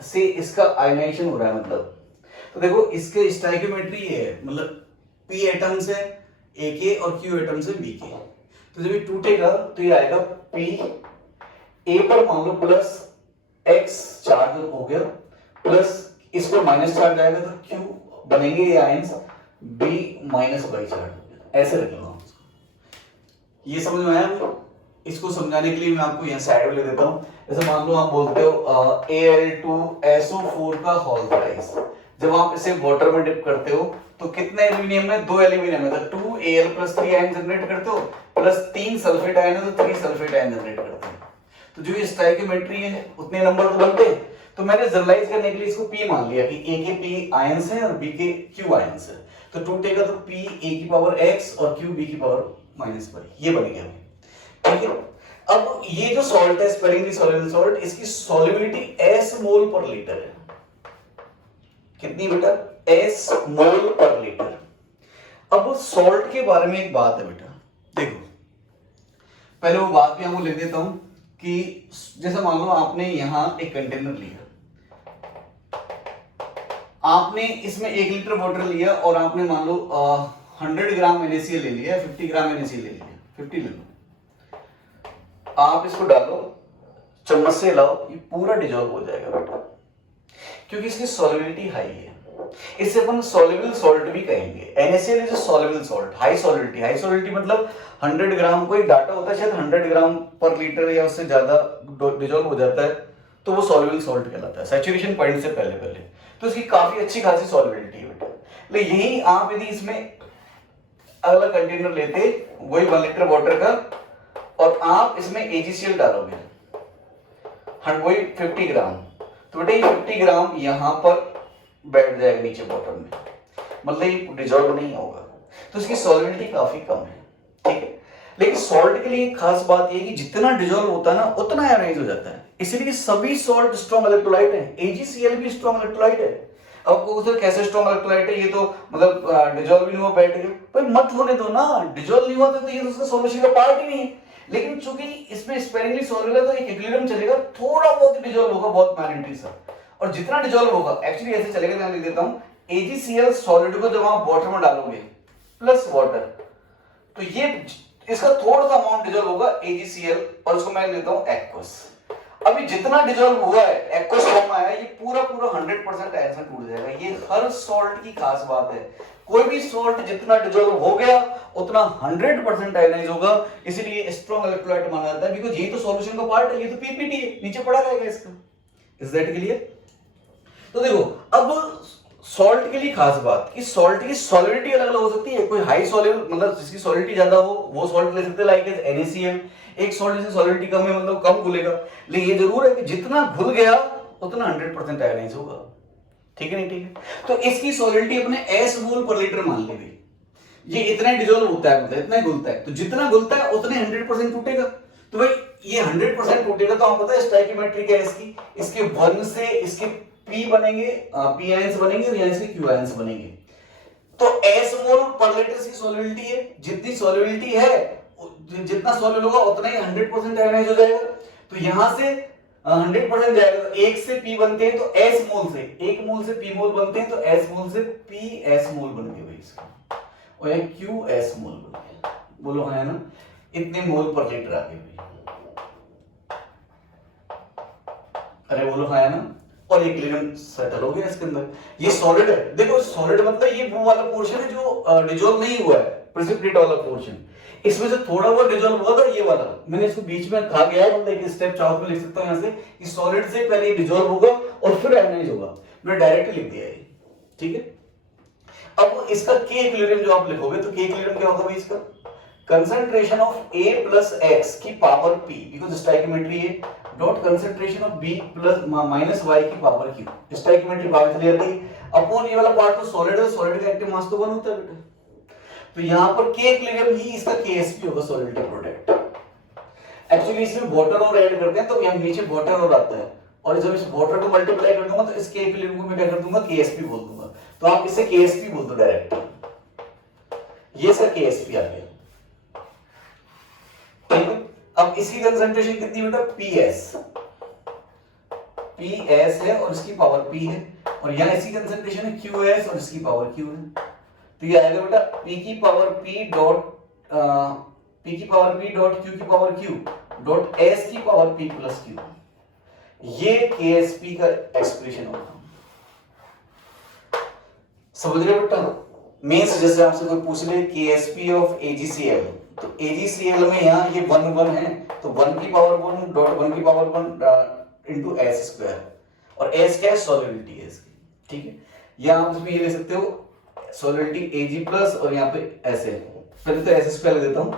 से इसका आयनाइजेशन हो रहा है, मतलब तो देखो इसके स्टाइकियोमेट्री ये है, मतलब P एटम्स है AK और Q एटम्स है BK। तो जब ये टूटेगा तो ये आएगा P, A पर मान लो +X चार्ज हो गया, प्लस इस पर माइनस चार्ज आएगा तो Q बनेंगे ये आयंस B -Y चार्ज हो गया, ऐसे रखेगा उसको। ये समझ में आया? इसको समझाने के लिए मैं आपको यहाँ साइड में ले देता हूँ। जैसे मान लो आप बोलते हो Al2SO4 का होल थ्राइस, जब आप इसे वाटर में डिप करते हो तो कितने एल्यूमिनियम है, 2 एल्यूमिनियम है तो 2Al+3 आयन जनरेट करते हो, प्लस 3 सल्फेट आयन है तो 3 सल्फेट आयन जनरेट करते हो। तो जो ये स्टोइकियोमेट्री है उतने नंबर तो बनते हैं। तो मैंने जनरलाइज करने के लिए इसको P मान लिया कि A के P आयंस है और B के Q आयंस है, तो टूटेगा तो P A की पावर X और Q B की पावर -y, ये बनेगा, ठीक है। अब ये जो सॉल्ट है स्पेरिंगली सॉल्युबल सॉल्ट, इसकी सॉल्युबिलिटी S मोल पर लीटर है। कितनी बेटा? S मोल पर लीटर। अब सॉल्ट के बारे में एक बात है बेटा, देखो पहले वो बात भी आपको लिख देता हूं कि जैसे मान लो आपने यहां एक कंटेनर लिया, आपने इसमें 1 लीटर वाटर लिया और आपने मान लो 100 ग्राम NaCl ले लिया, 50 ग्राम NaCl ले लिया, 50 ले लो, आप इसको डालो, चम्मच से लाओ, ये पूरा डिजॉल्व हो जाएगा बेटा, क्योंकि इसकी सॉल्युबिलिटी हाई है। इसे अपन सॉल्युबल सॉल्ट भी कहेंगे। NaCl is a soluble salt, high solubility. High solubility मतलब 100 ग्राम, कोई डाटा होता है शायद 100 ग्राम पर लीटर या उससे ज्यादा डिजॉल्व हो जाता है, तो वो सॉल्युबल सॉल्ट कहलाता है, सैचुरेशन पॉइंट से पहले पहले। तो इसकी काफी अच्छी खासी सॉल्युबिलिटी है बेटा। लेकिन यही आप यदि इसमें अगला कंटेनर लेते, वही 1 लीटर वाटर का, और आप इसमें AgCl डालोगे, वही 50 ग्राम, तो बेटा ये 50 ग्राम यहां पर बैठ जाएगा नीचे बॉटल में, मतलब ये डिजॉल्व नहीं होगा, तो इसकी सॉल्युबिलिटी काफी कम है, ठीक है। लेकिन सॉल्ट के लिए खास बात ये है कि जितना डिजॉल्व होता है ना उतना आयनाइज हो जाता है, इसलिए सभी सॉल्ट स्ट्रॉन्ग इलेक्ट्रोलाइट है। AgCl भी स्ट्रॉन्ग इलेक्ट्रोलाइट है। अब आपको सर कैसे स्ट्रॉन्ग इलेक्ट्रोलाइट है, ये तो मतलब डिजॉल्व भी नहीं हुआ, बैठ गया, भाई मत होने दो ना, डिजॉल्व नहीं हुआ तो ये तो उसका सॉल्यूशन का पार्ट ही नहीं है। लेकिन चूंकि इसमें स्पेरिंगली सॉल्युबल है तो एक इक्विलिब्रियम चलेगा, थोड़ा बहुत डिजॉल्व होगा, बहुत माइनॉरिटी सा, और जितना डिजॉल्व होगा एक्चुअली ऐसे चलेगा, मैं लिख देता हूं AgCl सॉलिड को जब आप वाटर में डालोगे प्लस वाटर, तो ये इसका थोड़ा सा अमाउंट डिजॉल्व होगा AgCl, और उसको मैं लेता हूं एक्वस। अभी जितना डिजॉल्व हुआ है एक्वस फॉर्म में आया, ये पूरा 100% आयन से टूट जाएगा। ये हर सॉल्ट की खास बात है, कोई भी सॉल्ट जितना डिजॉल्व हो गया उतना 100% आयनाइज होगा, इसीलिए स्ट्रॉन्ग इलेक्ट्रोलाइट माना जाता है, बिकॉज़ ये तो सॉल्यूशन का पार्ट है, ये तो पीपीटी है, नीचे पड़ा रहेगा इसका। Is that clear? तो देखो अब सॉल्ट के लिए खास बात कि सॉल्ट की सॉल्युबिलिटी अलग अलग हो सकती है। कोई हाई सॉल्युबल मतलब जिसकी सॉल्युबिलिटी ज्यादा हो वो सॉल्ट ले सकते हैं, लाइक NaCl। एक सॉल्ट जिसकी सॉल्युबिलिटी कम है मतलब कम घुलेगा, लेकिन ये जरूर है कि जितना घुल गया उतना 100% आयनाइज होगा, ठीक है नहीं ठीक है। तो इसकी सॉलिडिटी अपने एस मोल पर लीटर मान ली गई। ये इतना डिजोल्व होता है, मतलब इतना ही घुलता है, तो जितना घुलता है उतने 100% टूटेगा। तो भाई ये 100% टूटेगा तो आपको पता है स्टोइकियोमेट्री क्या है इसकी, इसके 1 से इसके P बनेंगे, P आयंस बनेंगे और यहाँ इसके Q आयंस बनेंगे। तो S मोल पर लीटर इसकी सॉल्युबिलिटी है, जितनी सॉल्युबिलिटी है जितना सॉल्यूबल होगा उतना ही 100% आयनाइज हो जाएगा। तो यहां से 100% जाएगा, तो 1 से P बनते हैं तो S मोल से 1 मोल से P मोल बनते हैं, तो S मोल से P S मोल बन गए भाई इसका, और ये Q S मोल बन गया। बोलो हाँ है ना, इतने मोल पर लीटर आ गए भाई। अरे बोलो हाँ है ना, और ये इक्विलिब्रियम सेटल हो गया इसके अंदर। ये सॉलिड है, देखो सॉलिड मतलब ये वो वाला पोर्शन है जो डिसॉल्व नहीं हुआ है, प्रेसिपिटेट वाला पोर्शन। इसमें से थोड़ा बहुत डिसॉल्व हुआ था ये वाला, मैंने इसको बीच में कहा गया है, मतलब एक स्टेप चार्ट में लिख सकता हूं यहां से कि सॉलिड से पहले डिसॉल्व होगा और फिर आयनाइज होगा, मैंने डायरेक्ट लिख दिया है। ठीक है, अब इसका के इक्विलिब्रियम जो आप लिखोगे तो के इक्विलिब्रियम क्या होगा भाई इसका, concentration of A plus x की पावर P, बिकॉज़ स्टोइकियोमेट्री है, dot concentration of B plus minus y की पावर Q, स्टोइकियोमेट्री बाहर चली जाती है। अपॉन ये वाला पार्ट तो सॉलिड है, सॉलिड का एक्टिव मास तो 1 होता है बेटा, तो यहां पर के इक्विलिब्रियम ही इसका Ksp होगा, सॉलिडिटी प्रोडक्ट। एक्चुअली इसमें वाटर और ऐड करते हैं तो यहां नीचे वाटर और आता है, और जब इस वाटर को मल्टीप्लाई कर दूंगा तो इस के इक्विलिब्रियम को मैं क्या कर दूंगा, Ksp बोल दूंगा, तो आप इसे Ksp बोल दो डायरेक्ट, ये इसका Ksp आ गया। अब इसकी कंसंट्रेशन कितनी बेटा, PS है और इसकी पावर P है, और यहां इसकी कंसंट्रेशन है QS और इसकी पावर Q है, तो ये आएगा बेटा P की पावर P डॉट P की पावर P डॉट Q की पावर Q डॉट S की पावर P प्लस Q, ये KSP का एक्सप्रेशन होगा। समझ रहे हो बेटा, मेंस जैसे आपसे कोई पूछ ले KSP ऑफ AgCl, तो AgCl में यहाँ ये 1 1 है, तो 1 की पावर 1 डॉट 1 की पावर 1 इनटू S स्क्वायर, और S क्या है, सॉल्युबिलिटी है इसकी। ठीक है, या आप इसमें ये ले सकते हो सॉल्युबिलिटी Ag प्लस और यहाँ पे S है, पहले तो S स्क्वायर ले देता हूँ,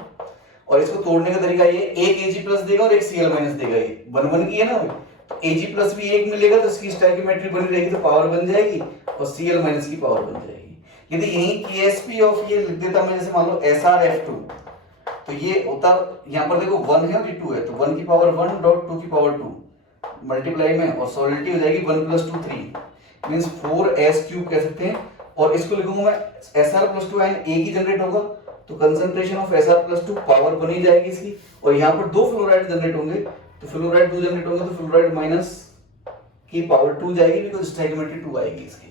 और इसको तोड़ने का तरीका ये, एक Ag प्लस देगा और एक Cl माइनस देगा, ये 1 1 की है ना, तो Ag प्लस भी एक मिलेगा तो इसकी स्टोइकियोमेट्री बनी रहेगी, तो पावर बन जाएगी, और Cl माइनस की पावर बन जाएगी। यदि यही KSP ऑफ ये लिख देता मैं, जैसे मान लो SrF2, तो ये होता, यहाँ पर देखो 1 है और ये 2 है, तो 1 की पावर 1 डॉट 2 की पावर 2 मल्टीप्लाई में, और सॉलिडिटी हो जाएगी 1 प्लस 2 3 मींस 4s क्यूब कह सकते हैं, और इसको लिखूंगा मैं Sr प्लस 2 आयन एक ही जनरेट होगा, तो concentration of Sr plus 2 power बनी जाएगी इसकी, और यहाँ पर 2 फ्लोराइड जनरेट होंगे, तो फ्लोराइड 2 जनरेट होंगे, तो फ्लोराइड माइनस की पावर 2 जाएगी, बिकॉज़ स्टोइकियोमेट्री 2 आएगी इसकी।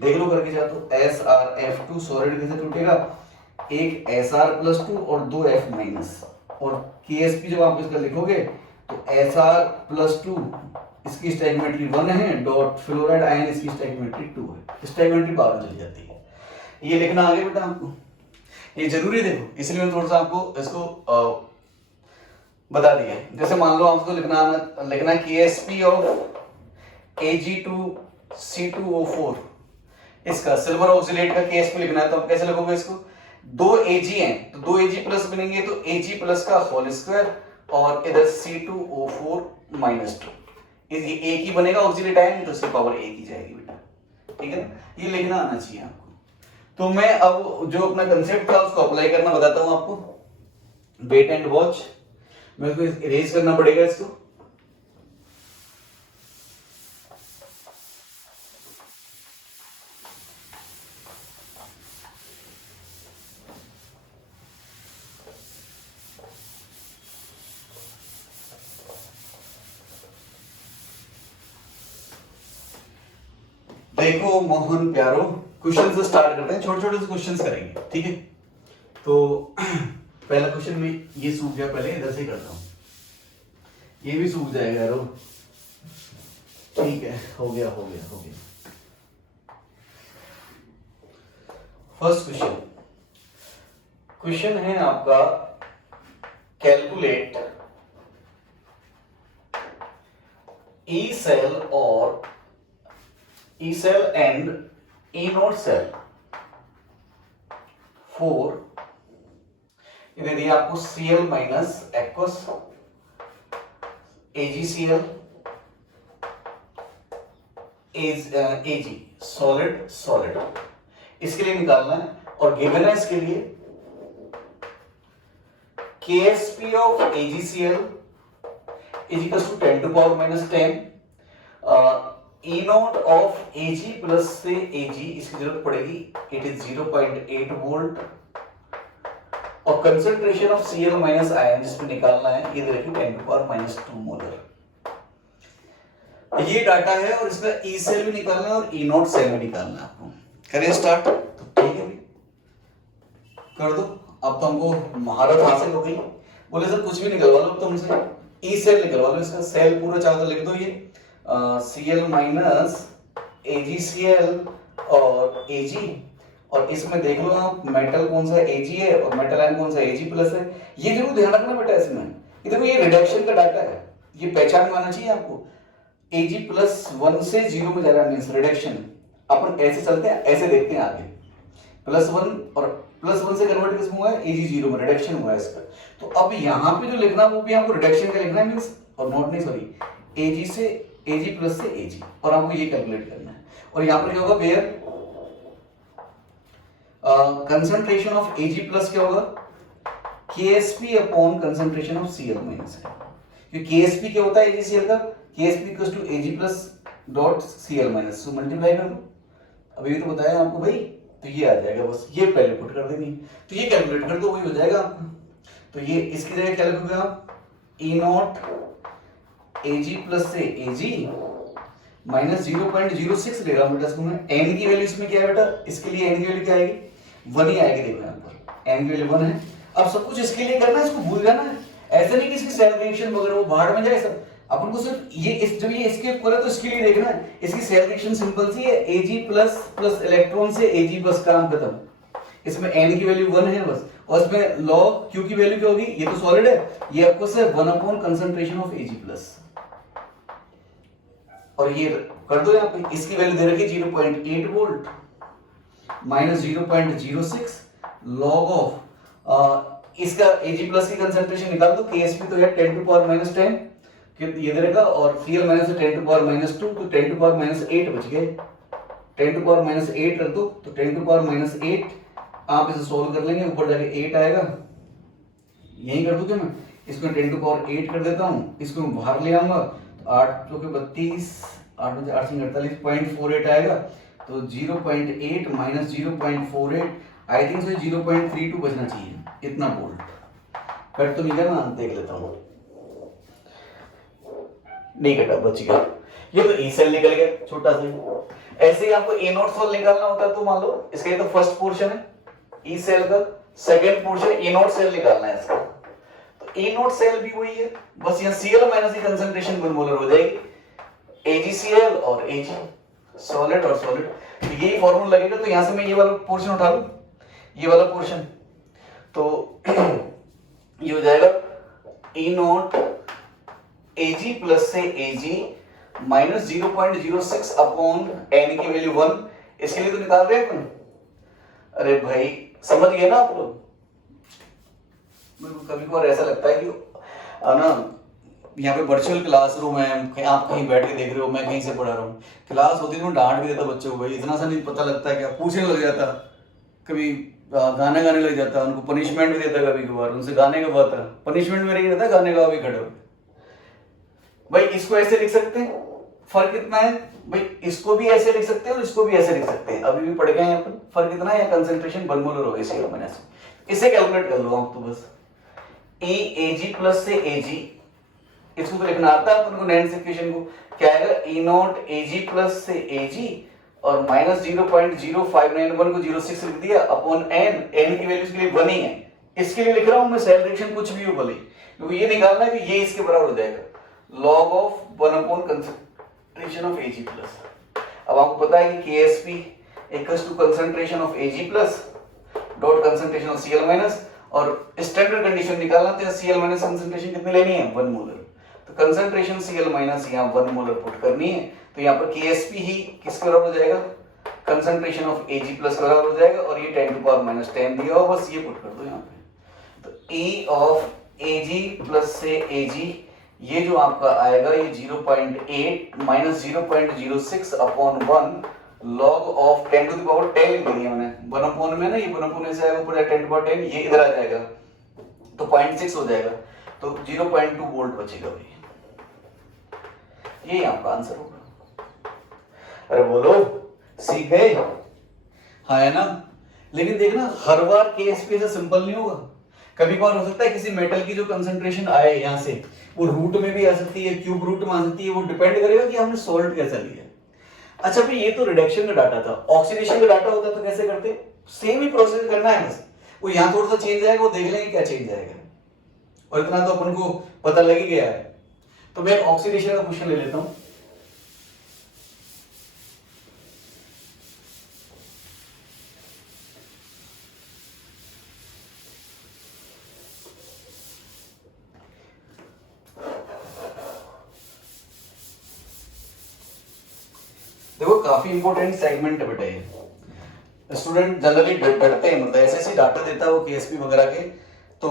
देख लो करके जा, तो SrF2 सॉलिड कैसे टूटेगा, एक Sr प्लस 2 और 2 F माइनस, और KSP जब आप इसका लिखोगे तो Sr प्लस 2 इसकी स्टोइकियोमेट्री 1 है डॉट फ्लोराइड आयन इसकी स्टोइकियोमेट्री 2 है, स्टोइकियोमेट्री बाहर चली जाती है। ये लिखना आगे बेटा आपको, ये जरूरी देखो, इसलिए मैंने थोड़ा सा आपको इसको बता दिया। जैसे मान लो आपको लिखना KSP ऑफ Ag2C2O4, इसका सिल्वर ऑक्सीलेट का KSP लिखना है, तो आप कैसे लिखोगे इसको, 2 Ag हैं तो 2 Ag प्लस बनेंगे, तो Ag प्लस का होल स्क्वायर, और इधर C2O4 माइनस 2, ये एक ही बनेगा ऑक्सीलेट आयन, तो इसकी पावर एक ही जाएगी बेटा। ठीक है ना, ये लिखना आना चाहिए आपको। तो मैं अब जो अपना कंसेप्ट था उसको अप्लाई करना बताता हूं आपको, वेट एंड वॉच। मेरे को इरेज करना पड़ेगा इसको, देखो मोहन प्यारो, क्वेश्चन से स्टार्ट करते हैं, छोटे छोटे से क्वेश्चंस करेंगे। ठीक है, तो पहला क्वेश्चन में ये सूख गया, पहले इधर से करता हूं, ये भी सूख जाएगा यारो। ठीक है, हो गया हो गया हो गया। फर्स्ट क्वेश्चन, क्वेश्चन है आपका, कैलकुलेट ई सेल और E cell and E node cell for, ये दिया आपको Cl minus aqueous AgCl Ag solid solid इसके लिए निकालना है और गिवन है इसके लिए KSP of AgCl is equals to 10 to power minus 10 E not of Ag plus से Ag इसकी जरूरत पड़ेगी इट इज 0.8 वोल्ट और concentration of Cl minus ion जिसमें निकालना है ये देखिए 10 टू पावर माइनस 2 मोलर। ये डाटा है और इसका ई सेल भी निकालना है और ई नॉट सेल भी निकालना है आपको। करें स्टार्ट तो ठीक है कर दो। अब तो हमको महारत हासिल हो गई। बोले सर कुछ भी निकलवा लो तुमसे, ई सेल निकलवा लो, इसका सेल पूरा चाहो तो लिख दो ये Cl माइनस AgCl और Ag और इसमें देख लो आप मेटल कौन सा Ag है और मेटल आयन कौन सा Ag प्लस है। ये जरूर ध्यान रखना बेटा इसमें। ये देखो ये रिडक्शन का डाटा है, ये पहचान में आना चाहिए आपको। Ag प्लस 1 से 0 में जा रहा है मींस रिडक्शन। अपन ऐसे चलते हैं ऐसे देखते हैं आगे प्लस 1 और प्लस 1 से कन्वर्ट किस में हुआ है Ag 0 में रिडक्शन हुआ है इसका। तो अब यहाँ पे जो लिखना वो भी आपको रिडक्शन का लिखना है मींस और नॉट नहीं सॉरी Ag से Ag प्लस से Ag और आपको ये कैलकुलेट करना है। और यहाँ पर क्या होगा where concentration of Ag plus क्या होगा KSP upon concentration of Cl minus है क्योंकि KSP क्या होता है AgCl का KSP equals to Ag plus dot Cl minus. So multiply कर दो, अभी तो बताया आपको भाई, तो ये आ जाएगा बस ये पहले पुट कर देनी तो ये कैलकुलेट कर दो वही हो जाएगा आपका। तो ये इसकी जगह क्या लिखोगे आप E नॉट Ag प्लस से Ag माइनस 0.06 लेगा बेटा इसको मैं। n की वैल्यू इसमें क्या है बेटा, इसके लिए n की वैल्यू क्या आएगी 1 ही आएगी। देखो यहाँ पर n की वैल्यू 1 है। अब सब कुछ इसके लिए करना है, इसको भूल जाना है। ऐसा नहीं कि इसकी सेल रिएक्शन वगैरह वो बाहर में जाए सब, अपन को सिर्फ ये इस जब ये इसके ऊपर है तो इसके लिए देखना है। इसकी सेल रिएक्शन सिंपल सी है Ag प्लस प्लस इलेक्ट्रॉन से Ag बस काम खत्म। इसमें n की वैल्यू 1 है बस और इसमें log q की वैल्यू क्या होगी, ये तो सॉलिड है, ये आपको से 1 upon concentration of Ag plus और ये कर दो यहाँ पे। इसकी वैल्यू दे रखी 0.8 वोल्ट माइनस 0.06 लॉग ऑफ इसका Ag प्लस की कंसंट्रेशन निकाल दो। KSP तो है 10 टू पावर माइनस 10 ये दे रखा और Cl minus 10 to power minus 2 तो 10 टू पावर माइनस 8 बच गए। 10 टू पावर माइनस 8 रख दो तो 10 टू पावर माइनस 8 आप इसे सोल्व कर लेंगे, ऊपर जाके 8 आएगा। यही कर दूं क्या मैं, इसको 10 टू पावर 8 कर देता हूं, इसको मैं बाहर ले आऊंगा तो 8 चौके 32 8 में 8 से 48.48 आएगा। तो 0.8 माइनस 0.48 आई थिंक सो 0.32 बचना चाहिए इतना वोल्ट। कट तो नहीं करना, देख लेता हूं। नहीं कटा, बच गया। ये तो ई सेल निकल गया छोटा सा। ऐसे ही आपको ए नॉट सेल निकालना होता है तो मान लो इसका ये तो फर्स्ट पोर्शन है ई सेल का, second portion E not cell निकालना है इसका। तो ए नॉट सेल भी वही है, बस यहाँ Cl माइनस की कंसंट्रेशन 1 मोलर हो जाएगी। AgCl और Ag सॉलिड और सॉलिड, तो यही फार्मूला लगेगा। तो यहां से मैं ये वाला पोर्शन उठा लूं, ये वाला पोर्शन, तो ये हो जाएगा E नॉट Ag प्लस से Ag माइनस 0.06 अपॉन n की वैल्यू 1। इसके लिए तो निकाल रहे हैं अपन। अरे भाई समझ गए ना आप लोग। कभी कभार ऐसा लगता है कि ना यहाँ पे वर्चुअल क्लासरूम है, आप कहीं बैठ के देख रहे हो, मैं कहीं से पढ़ा रहा हूँ। क्लास होती तो मैं डांट भी देता बच्चों को, भाई इतना सा नहीं पता लगता है क्या, पूछने लग जाता, कभी गाने गाने लग जाता, उनको पनिशमेंट भी देता कभी कभार, उनसे गाने का बात है, पनिशमेंट मेरा ही रहता है गाने का भी खड़े हो। भाई इसको ऐसे लिख सकते हैं, फर्क कितना है भाई, इसको भी ऐसे लिख सकते हैं और इसको भी ऐसे लिख सकते हैं। अभी भी पढ़ गए हैं अपन, फर्क कितना है, कंसंट्रेशन 1 मोलर हो गई Cl माइनस। इसे कैलकुलेट कर लो आप तो बस Ag प्लस से Ag, इसको तो लिखना आता है अपन को नैंड्स इक्वेशन को। क्या आएगा E नॉट Ag प्लस से Ag और माइनस 0.0591 को 06 लिख दिया अपॉन n की वैल्यू इसके लिए 1 ही है। इसके लिए लिख रहा हूं मैं सेल रिएक्शन कुछ भी हो भले, क्योंकि ये निकालना है कि ये इसके बराबर हो जाएगा log of 1 upon concentration of Ag plus. अब आपको पता है कि KSP equals to concentration of Ag plus dot concentration of Cl minus, और स्टैंडर्ड कंडीशन निकालना तो Cl माइनस कंसंट्रेशन कितनी लेनी है 1 मोलर। तो कंसंट्रेशन Cl माइनस यहाँ 1 मोलर पुट करनी है। तो यहाँ पर KSP ही किसके बराबर हो जाएगा, कंसंट्रेशन ऑफ Ag प्लस के बराबर हो जाएगा और ये 10 टू पावर माइनस 10 दिया हुआ, बस ये पुट कर दो यहाँ पे। तो E ऑफ Ag प्लस से Ag ये जो आपका आएगा ये 0.8 minus 0.06 upon 1 log of 10 to the power 10 लिख दिया मैंने, 1 अपॉन में ना, ये 1 अपॉन से आएगा ऊपर 10 टू पावर 10, ये इधर आ जाएगा तो 0.6 हो जाएगा, तो 0.2 वोल्ट बचेगा भाई। ये आपका आंसर होगा। अरे बोलो सीख गए? हाँ है ना। लेकिन देखना हर बार केएसपी से सिंपल नहीं होगा, कभी कभार हो सकता है किसी मेटल की जो कंसंट्रेशन आए यहाँ से वो रूट में भी आ सकती है, क्यूब रूट में आ सकती है, वो डिपेंड करेगा कि हमने सॉल्ट कैसा लिया। अच्छा भाई ये तो रिडक्शन का डाटा था, ऑक्सीडेशन का डाटा होता तो कैसे करते? सेम ही प्रोसेस करना है बस, वो यहाँ थोड़ा सा चेंज आएगा, वो देख लेंगे क्या चेंज आएगा, और इतना तो अपन को पता लग ही गया है। तो मैं ऑक्सीडेशन का क्वेश्चन ले लेता हूँ। देखो काफी इंपॉर्टेंट सेगमेंट है बेटा ये, स्टूडेंट जनरली डरते हैं, मतलब ऐसे ऐसे डाटा देता है वो केएसपी वगैरह के, तो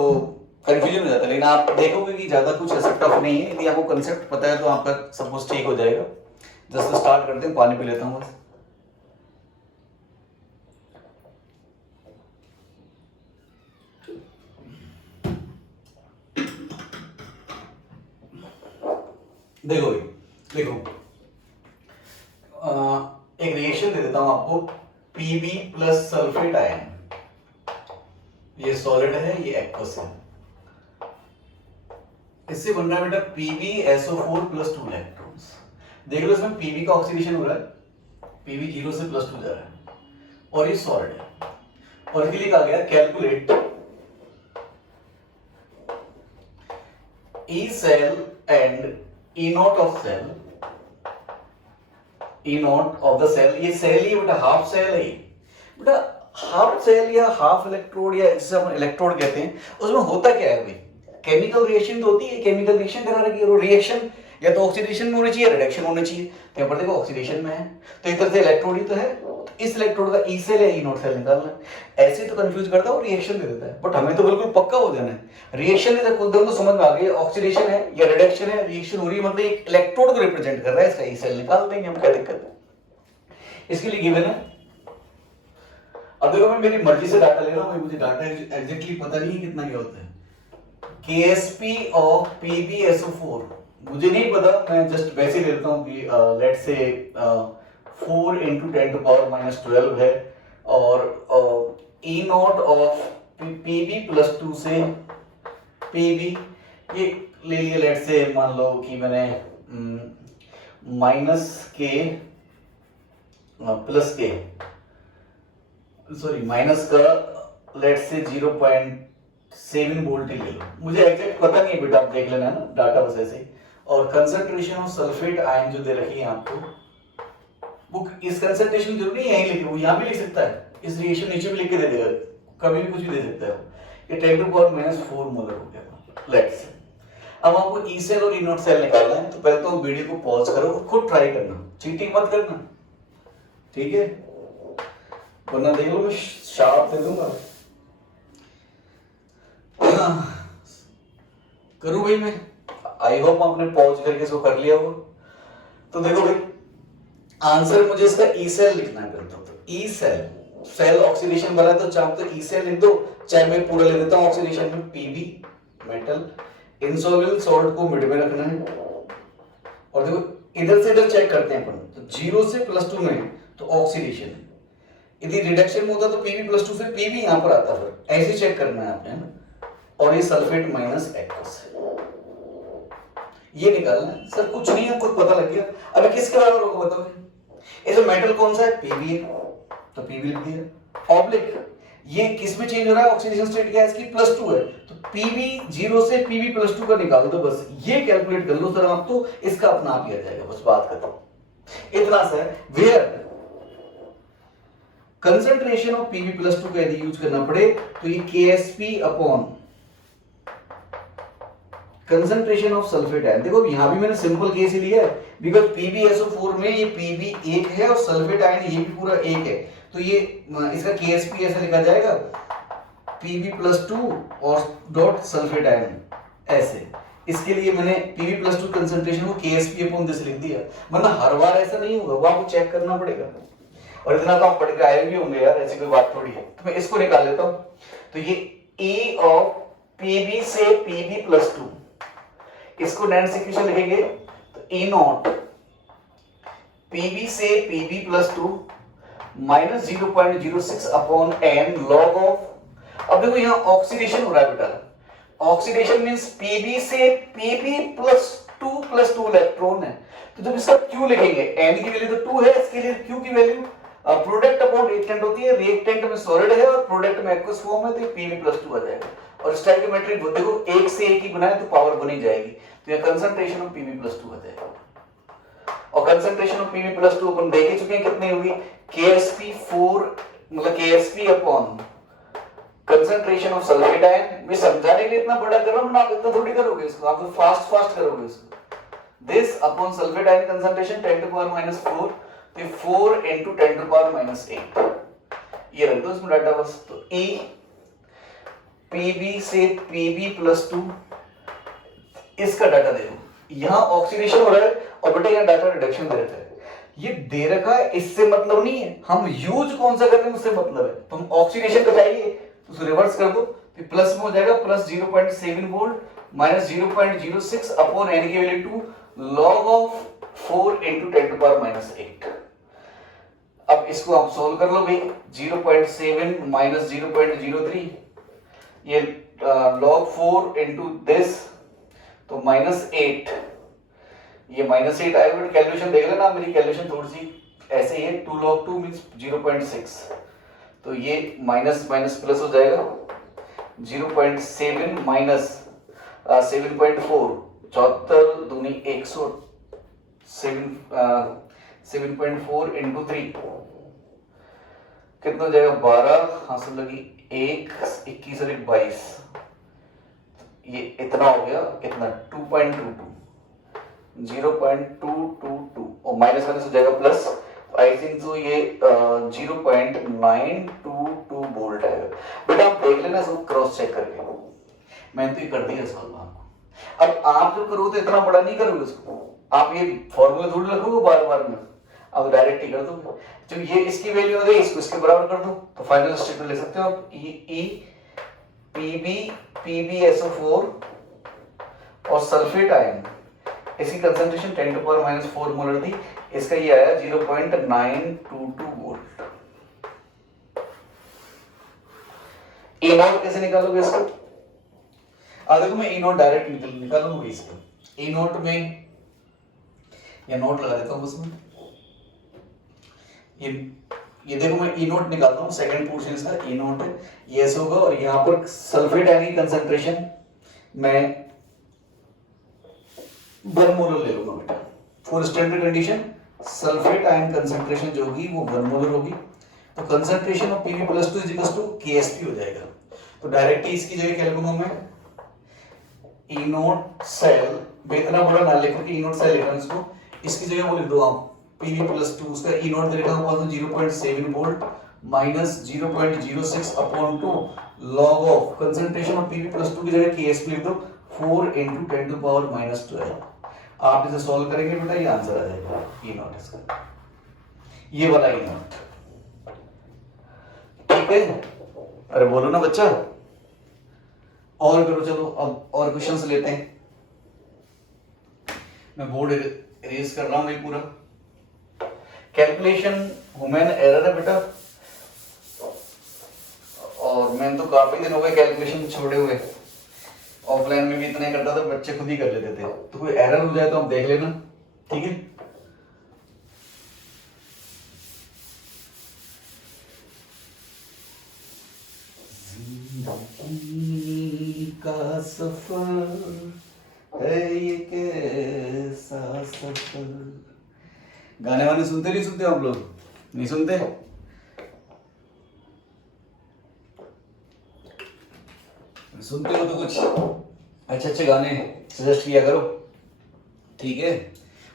कंफ्यूजन हो जाता है। लेकिन आप देखोगे कि ज्यादा कुछ ऐसा टफ नहीं है, यदि आपको कंसेप्ट पता है तो आपका सब कुछ ठीक हो जाएगा। जस्ट स्टार्ट करते हैं, पानी पी लेता हूँ बस। देखो भाई देखो, एक रिएक्शन दे देता हूं आपको, Pb प्लस सल्फेट आयन, ये सॉलिड है, ये एक्वस है, इससे बन रहा है बेटा PbSO4 प्लस 2 इलेक्ट्रॉन्स। देख लो इसमें Pb का ऑक्सीडेशन हो रहा है, Pb 0 से प्लस 2 जा रहा है, और ये सॉलिड है, और इसके लिए कहा गया calculate E cell and E not of cell, E not of the cell, ये सेल ही बेटा हाफ सेल है, बेटा हाफ सेल या हाफ इलेक्ट्रोड या जिसे हम इलेक्ट्रोड कहते हैं, उसमें होता क्या है भाई? केमिकल रिएक्शन तो होती है, केमिकल रिएक्शन करा रखी है, और रिएक्शन या तो ऑक्सीडेशन में होनी चाहिए, रिडक्शन होनी चाहिए, तो यहाँ पर देखो ऑक्सीडेशन में है, तो एक तरह से इलेक्ट्रोड ही तो है, तो इस इलेक्ट्रोड का ई सेल या ई नॉट सेल निकालना है। ऐसे तो कंफ्यूज करता है और रिएक्शन दे देता है, बट हमें तो बिल्कुल पक्का हो जाना है। रिएक्शन है तो दोनों समझ में आ गई, ऑक्सीडेशन है या रिडक्शन है, रिएक्शन हो रही है, मतलब एक इलेक्ट्रोड को रिप्रेजेंट कर रहा है, इसका ई सेल निकाल देंगे हम, क्या दिक्कत है? इसके लिए गिवन है। अब देखो मैं मेरी मर्जी से डाटा ले रहा हूँ, मुझे डाटा एग्जैक्टली पता नहीं है कितना क्या होता है। KSP ऑफ PbSO4 मुझे नहीं पता, मैं जस्ट वैसे ले लेता हूँ कि लेट से 4 into 10 to power minus 12 है, और E not of Pb plus 2 से Pb ये ले लिया, लेट से मान लो कि मैंने माइनस के प्लस के, सॉरी माइनस का लेट से 0.7 वोल्ट ही ले लो, मुझे एग्जैक्ट पता नहीं है बेटा, आप देख लेना है ना डाटा बस ऐसे ही। और कंसंट्रेशन ऑफ सल्फेट आयन जो दे रखी है आपको, वो इस कंसंट्रेशन जरूरी है यहीं लिखे, वो यहाँ भी लिख सकता है, इस रिएक्शन नीचे भी लिख के दे देगा, कभी भी कुछ भी दे सकता है। ये 10 to power -4 मोलर हो गया, लेट्स से। अब आपको ई सेल और ई नॉट सेल निकालना है, तो पहले तो वीडियो को पॉज करो और खुद ट्राई करना, चीटिंग मत करना, ठीक है? वरना देख लो मैं शार्प दे दूंगा। करूं भाई मैं, आई होप आपने पॉज करके इसको कर लिया हो। तो देखो भाई आंसर मुझे इसका ई सेल लिखना है, तो ई सेल, सेल ऑक्सीडेशन वाला, तो चाहे तो ई सेल लिख दो, चाहे मैं पूरा ले देता हूं ऑक्सीडेशन में Pb मेटल, इनसॉल्युबल सॉल्ट को मिड में रखना है, और देखो इधर से इधर चेक करते हैं अपन, तो 0 से +2 में तो ऑक्सीडेशन है, यदि रिडक्शन में होता तो Pb +2 से Pb यहां पर आता, फिर ऐसे चेक करना है आपने, है ना? और ये सल्फेट माइनस एक्वस है, ये निकालना है। सर कुछ नहीं है, खुद पता लग गया। अबे किसके बराबर होगा बताओ? ये मेटल कौन सा है? Pb है, तो Pb लिख दिया। ऑब्लिक ये किस में चेंज हो रहा है? ऑक्सीडेशन स्टेट क्या है इसकी? +2 है, तो Pb 0 से Pb +2 का निकाल दो, बस ये कैलकुलेट कर लो सर आप, तो इसका अपना आप ही आ जाएगा, बस बात खत्म। इतना सा है। वेयर कंसंट्रेशन ऑफ Pb +2 का यदि यूज करना पड़े तो ये KSP upon concentration of sulphate ion. देखो यहां भी मैंने सिंपल केस ही लिया है, बिकॉज PbSO4 में ये Pb 1 है और सल्फेट आयन ये भी पूरा 1 है, तो ये इसका KSP ऐसा लिखा जाएगा Pb +2 और डॉट सल्फेट आयन ऐसे, इसके लिए मैंने Pb+2 कंसंट्रेशन को Ksp अपॉन दिस लिख दिया, वरना हर बार ऐसा नहीं होगा, वो आपको चेक करना पड़ेगा। और इतना तो आप पढ़ के आए भी होंगे यार, ऐसी कोई बात थोड़ी है। तो मैं इसको निकाल लेता हूं। तो ये E ऑफ Pb से Pb+2, इसको नैंस इक्वेशन लिखेंगे तो E नॉट Pb से Pb+2 minus 0.06 upon n log of, अब देखो यहाँ ऑक्सीडेशन हो रहा है बेटा, ऑक्सीडेशन मींस Pb से Pb+2 इलेक्ट्रॉन है, तो जब इसका Q लिखेंगे, n की वैल्यू तो 2 है, इसके लिए Q की वैल्यू प्रोडक्ट अपॉन रिएक्टेंट होती है, रिएक्टेंट में सॉलिड है और प्रोडक्ट में एक्वस फॉर्म है, तो Pb+2 आ जाएगा। और स्टोइकियोमेट्रिक देखो एक से एक ही बनाए तो पावर बनी जाएगी, तो ये कंसंट्रेशन ऑफ Pb+2 आ जाएगा। और कंसंट्रेशन ऑफ Pb+2 अपन देख ही चुके हैं कितनी होगी, Ksp4 मतलब Ksp upon concentration of sulphate ion. मैं समझाने के लिए इतना बड़ा कर रहा हूं ना, आप इतना थोड़ी करोगे इसको, आप तो फास्ट करोगे इसको। This upon sulphate ion concentration 10⁻⁴, तो 4 × 10⁻⁸ ये रख दो इसमें डाटा बस। तो E Pb से Pb+2 इसका डाटा दे दो, यहां ऑक्सीडेशन हो रहा है और बेटा यहां डाटा रिडक्शन दे रखा है, ये दे रखा है इससे मतलब नहीं है, हम यूज कौन सा कर रहे हैं उससे मतलब है। तो हम ऑक्सीडेशन का चाहिए तो उसको रिवर्स कर दो, तो प्लस में हो जाएगा plus 0.7 volt minus 0.06 upon n की वैल्यू 2 लॉग ऑफ 4 × 10⁻⁸। अब इसको आप सोल्व कर लो भाई, 0.7 माइनस 0.03, ये लॉग 4 इंटू दिस तो -8, ये -8 आएगा। बट कैलकुलेशन देख लेना, मेरी कैलकुलेशन थोड़ी सी ऐसे ही है, 2 log 2 मींस 0.6, तो ये माइनस माइनस प्लस हो जाएगा, 0.7 माइनस 7.4, 74 दूनी 100, 7.4 इंटू 3 कितना हो जाएगा 12, हासिल लगी 1, 21 और 1 22, ये इतना हो गया, इतना 2.22, 0.222 और माइनस माइनस हो जाएगा प्लस, आई थिंक तो ये 0.922 वोल्ट आएगा। बेटा आप देख लेना इसको क्रॉस चेक करके, मैंने तो ये कर दिया सॉल्व आपको। अब आप जो करोगे तो इतना बड़ा नहीं करोगे इसको, आप ये फॉर्मूला थोड़ी रखोगे बार बार में, अब डायरेक्ट ही कर दो। जब ये इसकी वैल्यू हो गई, इसको इसके बराबर कर दो, तो फाइनल स्टेटमेंट ले सकते हो आप, E Pb PbSO4 और सल्फेट आयन, इसकी कंसंट्रेशन 10⁻⁴ मोलर थी, इसका ये आया 0.922 वोल्ट। E नॉट कैसे निकालोगे इसको? देखो मैं E नॉट डायरेक्ट निकालूंगा इसको। E नॉट में या नोट लगा देता हूं उसमें, ये देखो मैं E नोट निकालता हूं, सेकंड पोर्शन इसका E नोट है, ये ऐसा होगा। और यहां पर सल्फेट आयन की कंसंट्रेशन मैं 1 मोलर ले लूंगा बेटा, for standard condition sulphate ion concentration जो होगी वो 1 मोलर होगी, तो कंसंट्रेशन ऑफ Pb+2 Ksp हो जाएगा। तो डायरेक्टली इसकी जगह क्या लिखूंगा मैं, E नोट सेल, इतना बड़ा ना लिख के E नोट सेल लिख रहा हूं इसको, इसकी जगह वो लिख दो आप Pb+2, उसका E नोट दे रखा है 0.7 volt minus 0.06 upon 2 log of concentration of Pb+2 की जगह Ksp लिख दो 4 × 10⁻⁻12। आप इसे सॉल्व करेंगे बेटा, ये आंसर आ जाएगा E नोट इसका, ये वाला E नोट। ठीक है, अरे बोलो ना बच्चा, और करो। चलो अब और क्वेश्चंस लेते हैं, मैं बोर्ड इरेज कर रहा हूं ये पूरा। कैलकुलेशन ह्यूमन एरर है बेटा, और मैंने तो काफी दिन हो गए कैलकुलेशन छोड़े हुए, ऑफलाइन में भी इतने करता था, बच्चे खुद ही कर लेते थे, तो कोई एरर हो जाए तो आप देख लेना, ठीक है। जिंदगी का सफर है ये कैसा सफर। गाने वाने सुनते नहीं सुनते आप लोग? नहीं सुनते? सुनते हो तो कुछ अच्छे अच्छे गाने सजेस्ट किया करो, ठीक है।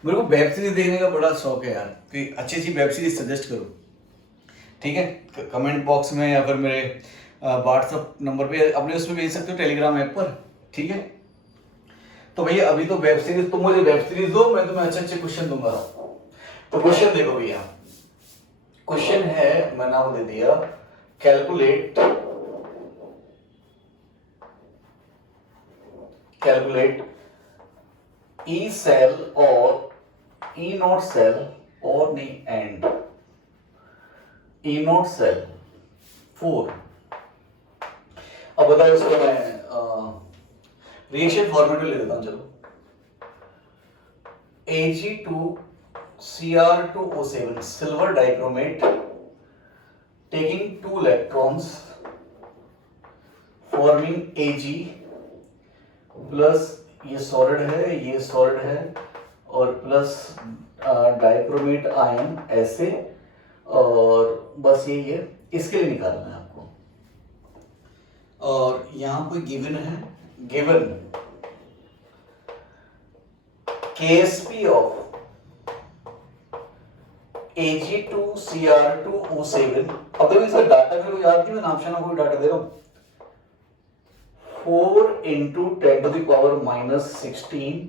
मेरे को वेब सीरीज देखने का बड़ा शौक है यार, कोई अच्छी अच्छी वेब सीरीज सजेस्ट करो, ठीक है। कमेंट बॉक्स में या फिर मेरे व्हाट्सएप नंबर पे अपने उसमें भेज सकते हो, टेलीग्राम ऐप पर, ठीक है। तो भैया अभी तो वेब सीरीज, तुम मुझे वेब सीरीज दो, मैं तुम्हें अच्छे अच्छे क्वेश्चन दूंगा। तो क्वेश्चन देखो भैया, क्वेश्चन है, मैं नाम दे दिया कैलकुलेट ई सेल और ई नॉट सेल और नहीं एंड ई नॉट सेल 4। अब बताओ इसको मैं रिएक्शन फॉर्मेट में ले देता हूं। चलो Ag2Cr2O7 silver dichromate taking 2 electrons forming Ag plus ये सॉलिड है, ये सॉलिड है, और प्लस डाइक्रोमेट आयन ऐसे, और बस यही है, इसके लिए निकालना है आपको। और यहां कोई गिवन है, गिवन KSP ऑफ Ag2Cr2O7। अब देखो इसका डाटा मेरे को याद नहीं, मैं नामशाना को डाटा दे रहा हूं। 4 इंटू 10⁻⁻16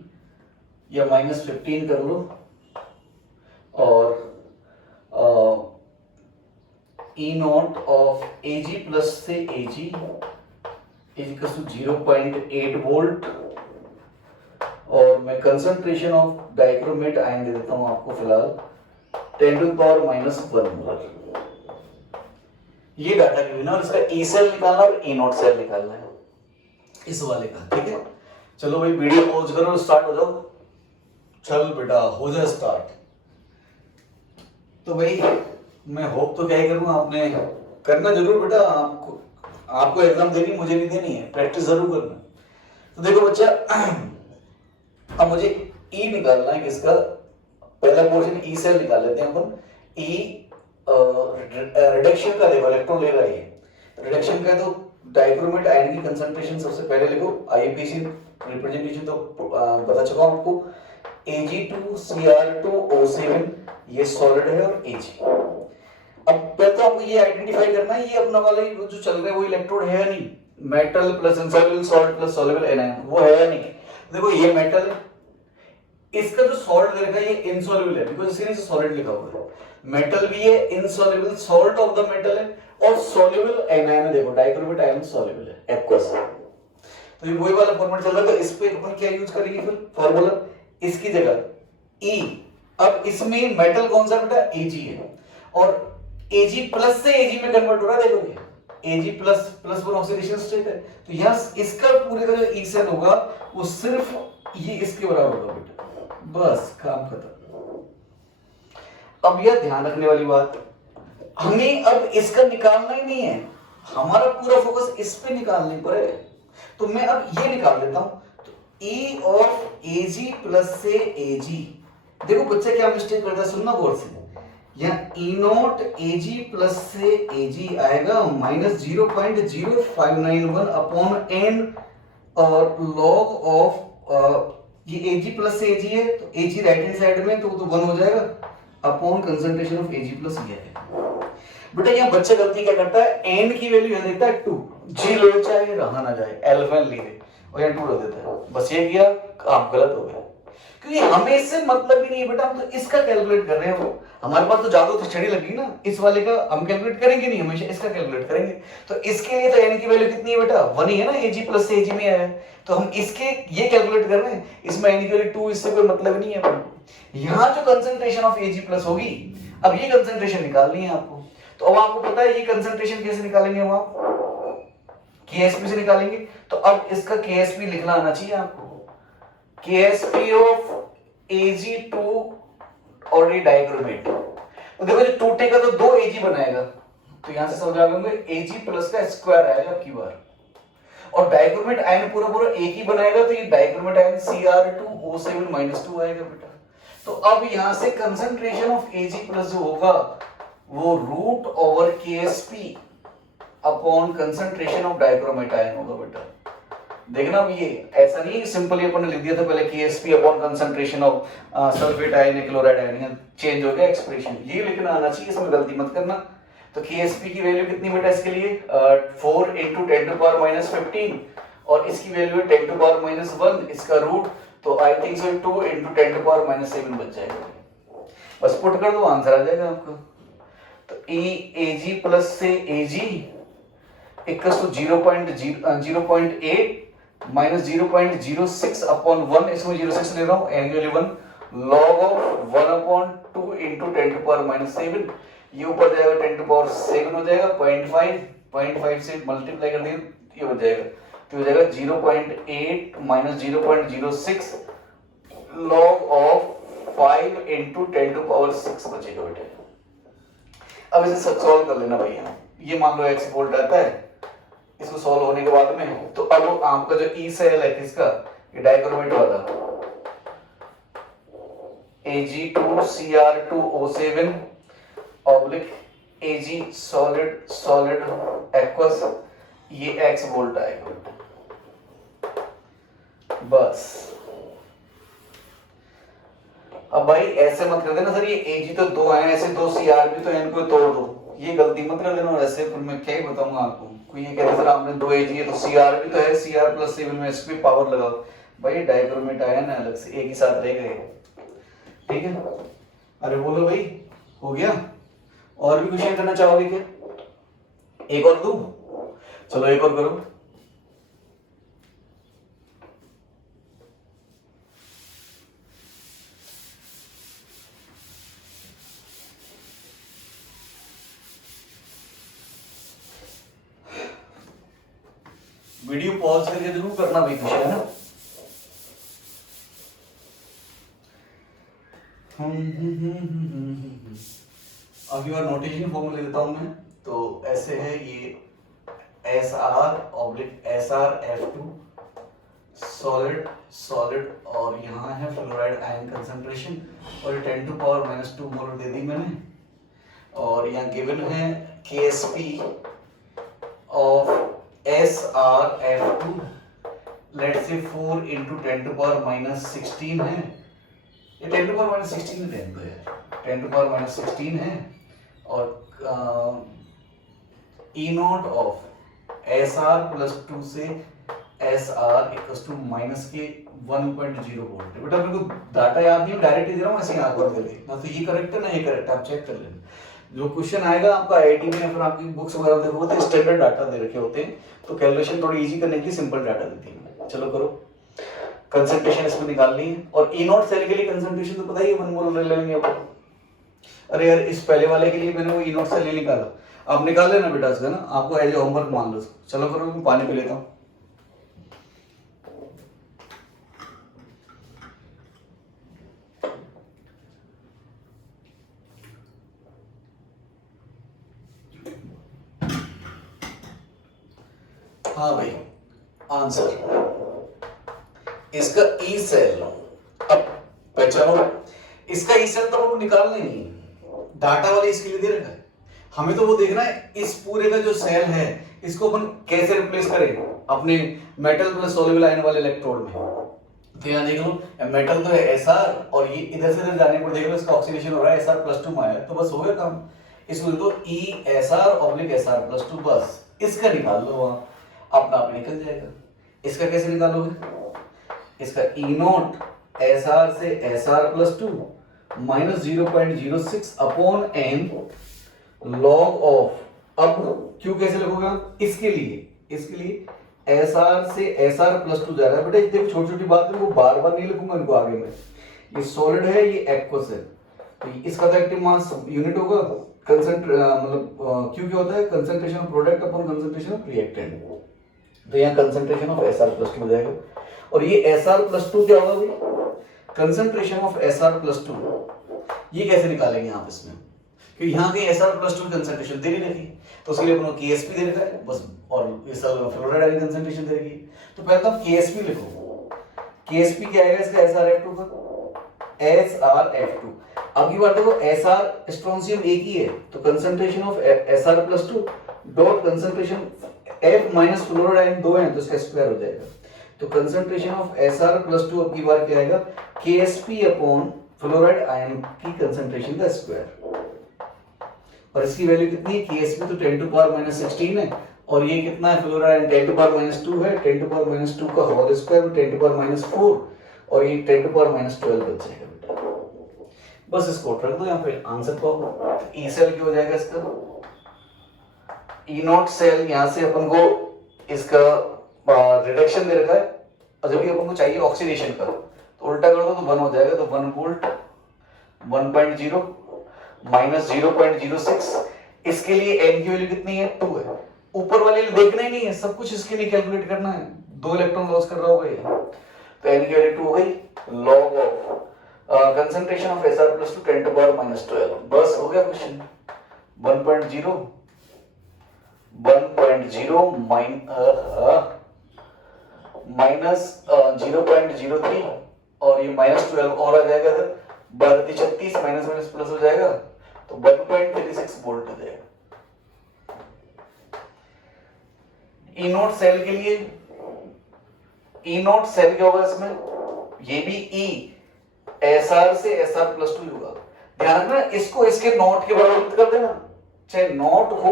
या -15 कर लो, और ई नॉट ऑफ Ag प्लस से Ag इक्वल टू 0.8 वोल्ट, और मैं कंसंट्रेशन ऑफ डाइक्रोमेट आयन दे देता हूं आपको फिलहाल 10⁻⁻1 मोलर। ये डाटा गिवन है, और इसका ई सेल निकालना और ई नॉट सेल निकालना है इस वाले का, ठीक है। चलो भाई वीडियो पॉज करो, स्टार्ट हो जाओ। चल बेटा हो जाए स्टार्ट। तो भाई मैं होप तो क्या ही करूंगा, आपने करना जरूर बेटा, आपको एग्जाम देनी, मुझे नहीं देनी है, प्रैक्टिस जरूर करना। तो देखो बच्चा, अब मुझे ई निकालना है किसका, पहला पोर्शन ई सेल निकाल लेते हैं अपन। ई रिडक्शन का देखो, इलेक्ट्रॉन ले रहा है, रिडक्शन का है, तो डाइक्रोमेट आयन की कंसंट्रेशन सबसे पहले लिखो, आईपीसी रिप्रेजेंटेशन तो बता चुका हूं आपको। Ag2Cr2O7 ये सॉलिड है और Ag। अब पहले तो आपको ये आइडेंटिफाई करना है, ये अपना वाला ही जो चल रहा है वो इलेक्ट्रोड है या नहीं, metal plus insoluble salt plus soluble anion, वो है या नहीं। देखो ये मेटल है, इसका जो सॉल्ट दे रखा है ये इनसॉल्युबल है, बिकॉज़ इसके नीचे सॉलिड लिखा हुआ है। मेटल भी है, insoluble salt of the metal है, और सॉल्युबल एनायन है, देखो डाइक्रोमेट आयन सॉल्युबल है, एक्वस। तो ये वही वाला फॉर्मेट चल रहा है, तो इस पे अपन क्या यूज करेंगे फिर फार्मूला, इसकी जगह E। अब इसमें मेटल कौन सा बेटा, Ag है, और Ag प्लस से Ag में कन्वर्ट हो रहा है, देखो ये Ag plus plus one oxidation state है, तो यहां इसका पूरे का जो E सेल होगा वो सिर्फ ये इसके बराबर होगा बेटा, बस काम खत्म। अब यह ध्यान रखने वाली बात, हमें अब इसका निकालना ही नहीं है, हमारा पूरा फोकस इस पे निकालने पर है। तो मैं अब ये निकाल देता हूं, तो E ऑफ Ag प्लस से Ag, देखो बच्चा क्या मिस्टेक करता है, सुनना गौर से, यहाँ E नॉट Ag प्लस से Ag आएगा -0.0591 अपॉन n, और log ऑफ ये Ag प्लस से Ag है, तो Ag राइट हैंड साइड में, तो 1 हो जाएगा upon concentration of Ag plus ये है। बेटा यहाँ बच्चा गलती क्या करता है, n की वैल्यू यहाँ देता है 2, g ले चाहे रहा ना जाए, अल्फा ले ले, और यहाँ 2 रख देता है, बस ये किया, काम गलत हो गया, क्योंकि हमें इससे मतलब ही नहीं है बेटा, हम तो इसका कैलकुलेट कर रहे हैं। वो हमारे पास तो जादू तो छड़ी लगी ना, इस वाले का हम कैलकुलेट करेंगे नहीं, हमेशा इसका कैलकुलेट करेंगे। तो इसके लिए तो n की वैल्यू कितनी है बेटा, 1 ही है ना, Ag प्लस से Ag में आया है, तो हम इसके ये कैलकुलेट कर रहे हैं, इसमें n की वैल्यू 2, इससे कोई मतलब नहीं है। यहाँ जो कंसंट्रेशन ऑफ Ag प्लस होगी, अब ये कंसंट्रेशन निकालनी है आपको, तो अब आपको पता है ये कंसंट्रेशन कैसे निकालेंगे हम, आप KSP से निकालेंगे। तो अब इसका KSP लिखना आना चाहिए आपको, KSP of Ag2 already dichromate, तो देखो जो टूटेगा तो 2 Ag बनाएगा, तो यहां से समझ आ गए Ag प्लस का स्क्वायर आएगा आपकी बार, और डाइक्रोमेट आयन पूरा पूरा एक ही बनाएगा, तो ये डाइक्रोमेट आयन Cr2O7 -2 आएगा बेटा। तो अब यहां से कंसंट्रेशन ऑफ Ag प्लस जो होगा वो root over KSP upon concentration of dichromate ion होगा बेटा। देखना अब ये ऐसा नहीं सिंपली अपन ने लिख दिया था पहले KSP upon concentration of sulphate ion chloride ion, change हो गया एक्सप्रेशन, ये लिखना आना चाहिए, इसमें गलती मत करना। तो KSP की वैल्यू कितनी बेटा इसके लिए 4 × 10⁻⁻15 और इसकी वैल्यू है 10 टू पावर माइनस 1, इसका रूट, तो I think so 2 into 10 to power minus 7 बच जाएगा। बस पुट कर दो, आंसर आ जाएगा आपका। तो ए जी प्लस से A G equals to 0.8 minus 0.06 upon 1, इसमें 06 ले रहा हूँ, एन की value 1, log of 1 upon 2 into 10 to power minus 7, ये ऊपर जाएगा 10 टू पावर 7 हो जाएगा, 0.5 से मल्टीप्लाई कर देंगे ये हो जाएगा, तो हो जाएगा 0.8 minus 0.06 log of 5 into 10 to power 6 बचेगा बेटे। अब इसे सॉल्व कर लेना भैया, ये मान लो x वोल्ट आता है, इसको सॉल्व होने के बाद में, तो अब आपका जो ई सेल है किसका, ये डाइक्रोमेट वाला Ag2Cr2O7 oblique Ag solid aqueous, ये x वोल्ट आएगा बस। अब भाई ऐसे मत कर देना सर, ये Ag तो 2 आए, ऐसे 2 Cr भी तो इनको तोड़ दो, ये गलती मत कर देना। और ऐसे फिर मैं क्या ही बताऊंगा आपको, कोई ये कहता सर आपने 2 Ag है तो Cr भी तो है, Cr प्लस 7 में इस पे पावर लगाओ, भाई डायक्रोमेट आया ना अलग से, एक ही साथ रह गए, ठीक है। अरे बोलो भाई, हो गया? और भी क्वेश्चन करना चाहोगे क्या? एक और दूं? चलो एक और करो। वीडियो पॉज करके जरूर करना भाई, क्वेश्चन है ना। अगली बार नोटेशन फॉर्मूला देता हूं मैं, तो ऐसे है ये SR/SrF2 सॉलिड और यहाँ है फ्लोराइड आयन कंसंट्रेशन, और 10 टू पावर माइनस 2 मोल दे दी मैंने, और यहाँ गिवन है KSP of SrF2 let's say 4 into 10 to power minus 16 है, ये 10 टू पावर माइनस 16 है, 10 टू पावर माइनस 16 है, और E not of SR plus 2 से SR इक्वल्स टू माइनस के 1.0 वोल्ट। बेटा मेरे को डाटा याद नहीं, डायरेक्ट ही दे रहा हूँ, ऐसे ही आंकड़ा दे दे ना, तो ये करेक्ट है ना ये करेक्ट है, आप चेक कर लेना। जो क्वेश्चन आएगा आपका आईआईटी में या फिर आपकी बुक्स वगैरह देखोगे तो स्टैंडर्ड डाटा दे रखे होते हैं, तो कैलकुलेशन थोड़ी इजी करने के लिए सिंपल डाटा देती है। चलो करो, कंसंट्रेशन इसमें निकालनी है, और ई नॉट सेल के लिए कंसंट्रेशन तो पता ही है, 1 मोल ले लेंगे अपन। अरे यार इस पहले वाले के लिए मैंने वो ई नॉट सेल नहीं निकाला, आप निकाल लेना बेटा इसका ना, आपको एज ए होमवर्क मान लो। चलो करो, मैं पानी पी लेता हूँ। हाँ भाई, आंसर इसका ई सेल, अब पहचानो इसका ई सेल तो हमको निकालना ही नहीं, डाटा वाले इसके लिए दे रखा है, हमें तो वो देखना है इस पूरे का जो सेल है इसको अपन कैसे रिप्लेस करें अपने मेटल प्लस सॉल्युबल आयन वाले इलेक्ट्रोड में। तो यहाँ देख लो, मेटल तो है Sr, और ये इधर से इधर जाने पर देख लो इसका ऑक्सीडेशन हो रहा है Sr+2 में आया, तो बस हो गया काम। इसको देखो ESR/Sr+2, बस इसका निकाल लो, वहां अपना आप निकल जाएगा। इसका कैसे निकालोगे? इसका E नॉट SR से Sr+2 minus 0.06 upon n log of, अब क्यों कैसे लिखोगे आप? इसके लिए SR से Sr+2 जा रहा है बेटा, देखो छोटी छोटी बात है, वो बार बार नहीं लिखूंगा इनको आगे में। ये सॉलिड है, ये एक्वस है, तो इसका तो एक्टिव मास यूनिट होगा, मतलब क्यों क्या होता है, concentration of product upon concentration of reactant, तो यहाँ कंसंट्रेशन ऑफ Sr+2 हो जाएगा। और ये Sr+2 क्या होगा भाई? कंसंट्रेशन ऑफ Sr+2, ये कैसे निकालेंगे आप इसमें, क्योंकि यहाँ की Sr+2 कंसंट्रेशन दे रखी, तो उसके लिए अपने KSP दे रखा है बस, और इस फ्लोराइड आयन कंसंट्रेशन दे रखी। तो पहले तो KSP लिखो, KSP क्या आएगा इसका SrF2 का, SrF2। अब की बात देखो, Sr स्ट्रोंशियम एक ही है, तो concentration of Sr+2 dot concentration F minus fluoride ion 2 है, तो इसका स्क्वायर हो जाएगा। तो कंसंट्रेशन ऑफ Sr+2 अब की बार क्या आएगा, KSP अपॉन फ्लोराइड आयन की कंसंट्रेशन का स्क्वायर, और इसकी वैल्यू कितनी है? KSP तो 10 टू पावर माइनस 16 है, और ये कितना है फ्लोराइड 10⁻² है, 10⁻² का होल स्क्वायर 10⁻4 और ये 10⁻12 बच जाएगा बेटा। बस इसको रख दो यहाँ पे आंसर पाओ। ई सेल क्या हो जाएगा इसका, ई नॉट सेल, यहाँ से अपन को इसका रिडक्शन दे रखा है और जब भी अपन को चाहिए ऑक्सीडेशन का तो उल्टा कर दो तो 1 हो जाएगा, तो 1 वोल्ट 1.0 माइनस 0.06। इसके लिए n की वैल्यू कितनी है 2 है, ऊपर वाले देखना ही नहीं है, सब कुछ इसके लिए कैलकुलेट करना है, 2 इलेक्ट्रॉन लॉस कर रहा होगा ये, तो n की वैल्यू 2 हो गई, log of concentration of Sr plus 2 10⁻12। बस हो गया क्वेश्चन। 1.0 माइनस 0.03 और ये -12 और आ जाएगा, इधर 12×36 माइनस माइनस प्लस हो जाएगा, तो 1.36 वोल्ट हो जाएगा। ई नोट सेल के लिए, ई नोट सेल क्या होगा इसमें, ये भी ई एसआर से एसआर प्लस 2 होगा। ध्यान रखना इसको इसके नॉट के बराबर कर देना, चाहे नॉट हो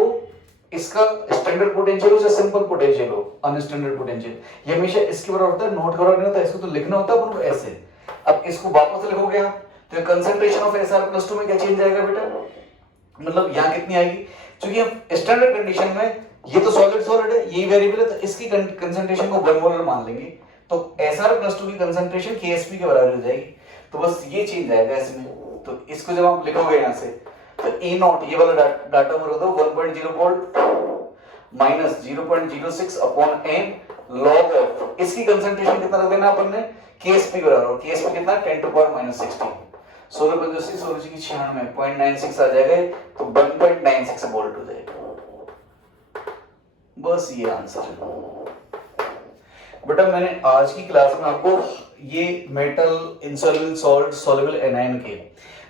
इसका स्टैंडर्ड पोटेंशियल हो चाहे सिंपल पोटेंशियल हो, अनस्टैंडर्ड पोटेंशियल, ये हमेशा इसके बराबर होता है, नॉट के बराबर नहीं होता। इसको तो लिखना होता है अपन को ऐसे। अब इसको वापस लिखोगे आप तो कंसंट्रेशन ऑफ एसआर प्लस 2 में क्या चेंज आएगा बेटा, मतलब यहाँ कितनी आएगी, क्योंकि हम स्टैंडर्ड कंडीशन में ये तो सॉलिड है, ये वेरिएबल है, तो इसकी कंसंट्रेशन को 1 मोलर मान लेंगे, तो एसआर प्लस 2 की कंसंट्रेशन केएसपी के बराबर हो जाएगी, तो बस ये चेंज आएगा इसमें। तो इसको जब आप लिखोगे यहाँ से तो ए नॉट ये वाला डाटा रख दो 1.0 volt minus 0.06 upon n log of इसकी कंसंट्रेशन कितना रख देना अपन ने, केएसपी बराबर, और केएसपी कितना 10⁻16, 16 16 की 96 0.96 आ जाएगा, तो 1.96 वोल्ट हो जाएगा। बस ये आंसर है बेटा। मैंने आज की क्लास में आपको ये metal, insoluble salt, soluble anion के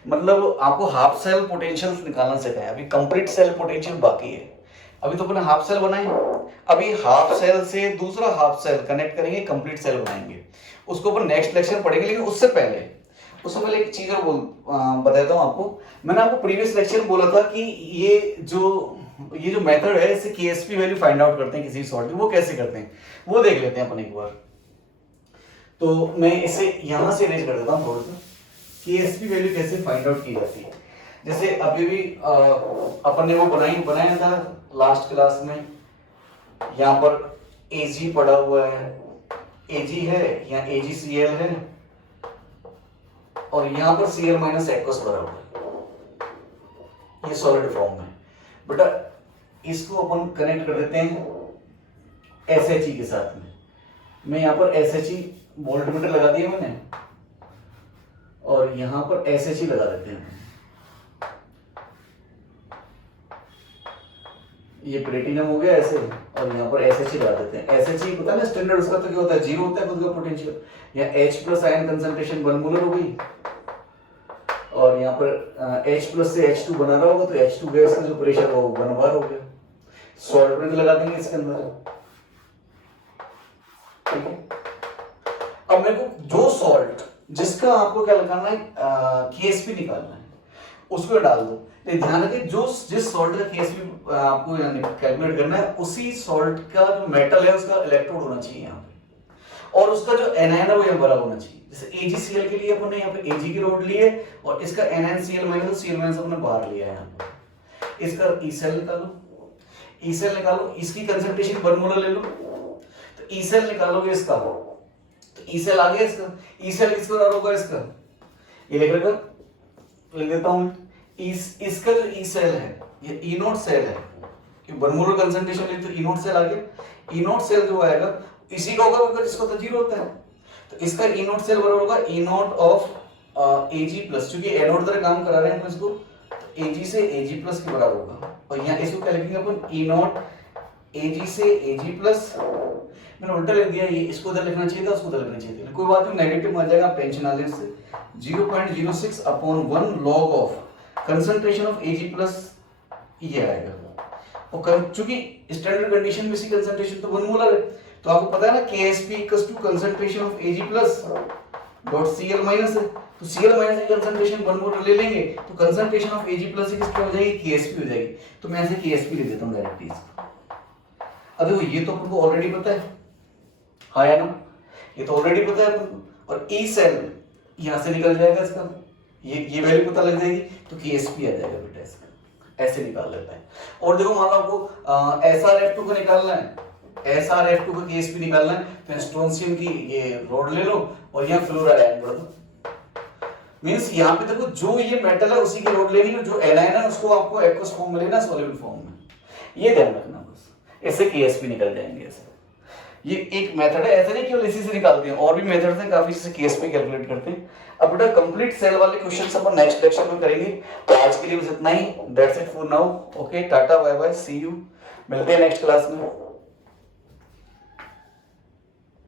मतलब आपको हाफ सेल पोटेंशियल निकालना सिखाया। अभी कंप्लीट सेल पोटेंशियल बाकी है। अभी तो अपने हाफ सेल बनाए, अभी हाफ सेल से दूसरा हाफ सेल कनेक्ट करेंगे, कंप्लीट सेल बनाएंगे, उसको अपन नेक्स्ट लेक्चर पढ़ेंगे। लेकिन उससे पहले एक चीज और बता देता हूँ आपको। मैंने आपको प्रीवियस लेक्चर में बोला था कि ये जो मेथड है, इससे केएसपी वैल्यू फाइंड आउट करते हैं किसी सॉल्ट की, वो कैसे करते हैं वो देख लेते हैं अपन एक बार। तो मैं इसे यहां से अरेंज कर देता हूँ थोड़ा सा, केएसपी वैल्यू कैसे फाइंड आउट की जाती है। जैसे अभी भी अपन ने वो बनाया था लास्ट क्लास में, यहाँ पर एजी पड़ा हुआ है, एजी है, यहाँ AgCl है और यहाँ पर Cl माइनस एक्वस भरा हुआ है, ये सॉलिड फॉर्म में। बेटा इसको अपन कनेक्ट कर देते हैं SHE के साथ में। मैं यहाँ पर SHE वोल्टमीटर लगा दिया मैंने और यहाँ पर SHE लगा देते हैं। ये प्लेटिनम हो गया ऐसे, और यहाँ पर SHE लगा देते हैं। SHE पता है ना स्टैंडर्ड उसका तो क्या होता है, 0 होता है खुद का पोटेंशियल। यहाँ H plus ion concentration 1 molar हो गई और यहाँ पर H प्लस से H2 बना रहा होगा, तो H2 गैस का जो प्रेशर हो 1 बार हो गया। सॉल्ट में लगा देंगे इसके अंदर, ठीक है। अब मेरे को जो सॉल्ट जिसका आपको क्या लगाना है, केएसपी निकालना है, उसको डाल दो। लेकिन ध्यान रखिए जिस सॉल्ट का केएसपी आपको यानी कैलकुलेट करना है, उसी सॉल्ट का जो मेटल है उसका इलेक्ट्रोड होना चाहिए यहाँ पे, और उसका जो एनायन है वो यहाँ बराबर होना चाहिए। जैसे AgCl के लिए अपन ने यहाँ पे Ag की रोड ली है और इसका NaCl माइनस Cl माइनस अपने बाहर लिया है यहाँ पे। इसका E सेल निकालो, इसकी कंसंट्रेशन 1 मोलर ले लो, तो E सेल निकालोगे इसका, तो E सेल आ गया इसका। E सेल किसका बराबर होगा इसका, ये लिख देता हूं। इसका जो E सेल है ये E नोट सेल है, कि 1 मोलर कंसंट्रेशन ले तो E नोट सेल आ गया। E नोट सेल जो आएगा इसी का होगा, जिसका तो 0 होता है, तो इसका E नोट सेल बराबर होगा E note of Ag plus, क्योंकि एनोड तरह काम करा रहे हैं हम इसको, तो Ag से Ag प्लस के बराबर होगा। और यहाँ इसको क्या लिखेंगे अपन, E नोट Ag से Ag प्लस, मैंने उल्टा लिख दिया, ये इसको उधर लिखना चाहिए था, उसको उधर लिखना चाहिए था, कोई बात नहीं, नेगेटिव आ जाएगा, आप टेंशन ना लें इससे। 0.06 upon 1 log of concentration of Ag plus ये आएगा। और चूंकि स्टैंडर्ड कंडीशन में इसकी कंसंट्रेशन तो 1 मोलर है, तो आपको पता है ना KSP equals to concentration of Ag plus dot Cl minus है, तो Cl माइनस की कंसंट्रेशन 1 मोलर ले लेंगे, तो कंसंट्रेशन ऑफ Ag प्लस किसकी हो जाएगी, KSP हो जाएगी। तो मैं ऐसे KSP लिख देता हूं डायरेक्टली इसको, अब देखो ये तो अपन को ऑलरेडी पता है, हाँ या ना, ये तो ऑलरेडी पता है अपन को। और ई सेल यहाँ से निकल जाएगा इसका, ये वैल्यू पता लग जाएगी तो KSP आ जाएगा बेटा इसका, ऐसे निकाल लेता है। और देखो मान लो आपको SrF2 को निकालना है, SrF2 का KSP निकालना है, तो स्ट्रोंशियम की ये रोड ले लो और यहाँ फ्लोराइड ऐड कर दो। मींस यहाँ पे देखो जो ये मेटल है उसी की रोड लेनी है, जो एनायन है उसको आपको एक्वस फॉर्म में लेना, सॉल्युबल फॉर्म में, ये ध्यान रखना बस, इससे KSP निकल जाएंगे ऐसे। ये एक मेथड है, ऐसे नहीं केवल इसी से निकालते हैं, और भी मेथड्स हैं काफी जिससे KSP कैलकुलेट करते हैं। अब बेटा कंप्लीट सेल वाले क्वेश्चंस अपन नेक्स्ट लेक्चर में करेंगे, तो आज के लिए बस इतना ही। That's it for now, okay, tata bye bye, see you, मिलते हैं नेक्स्ट क्लास में।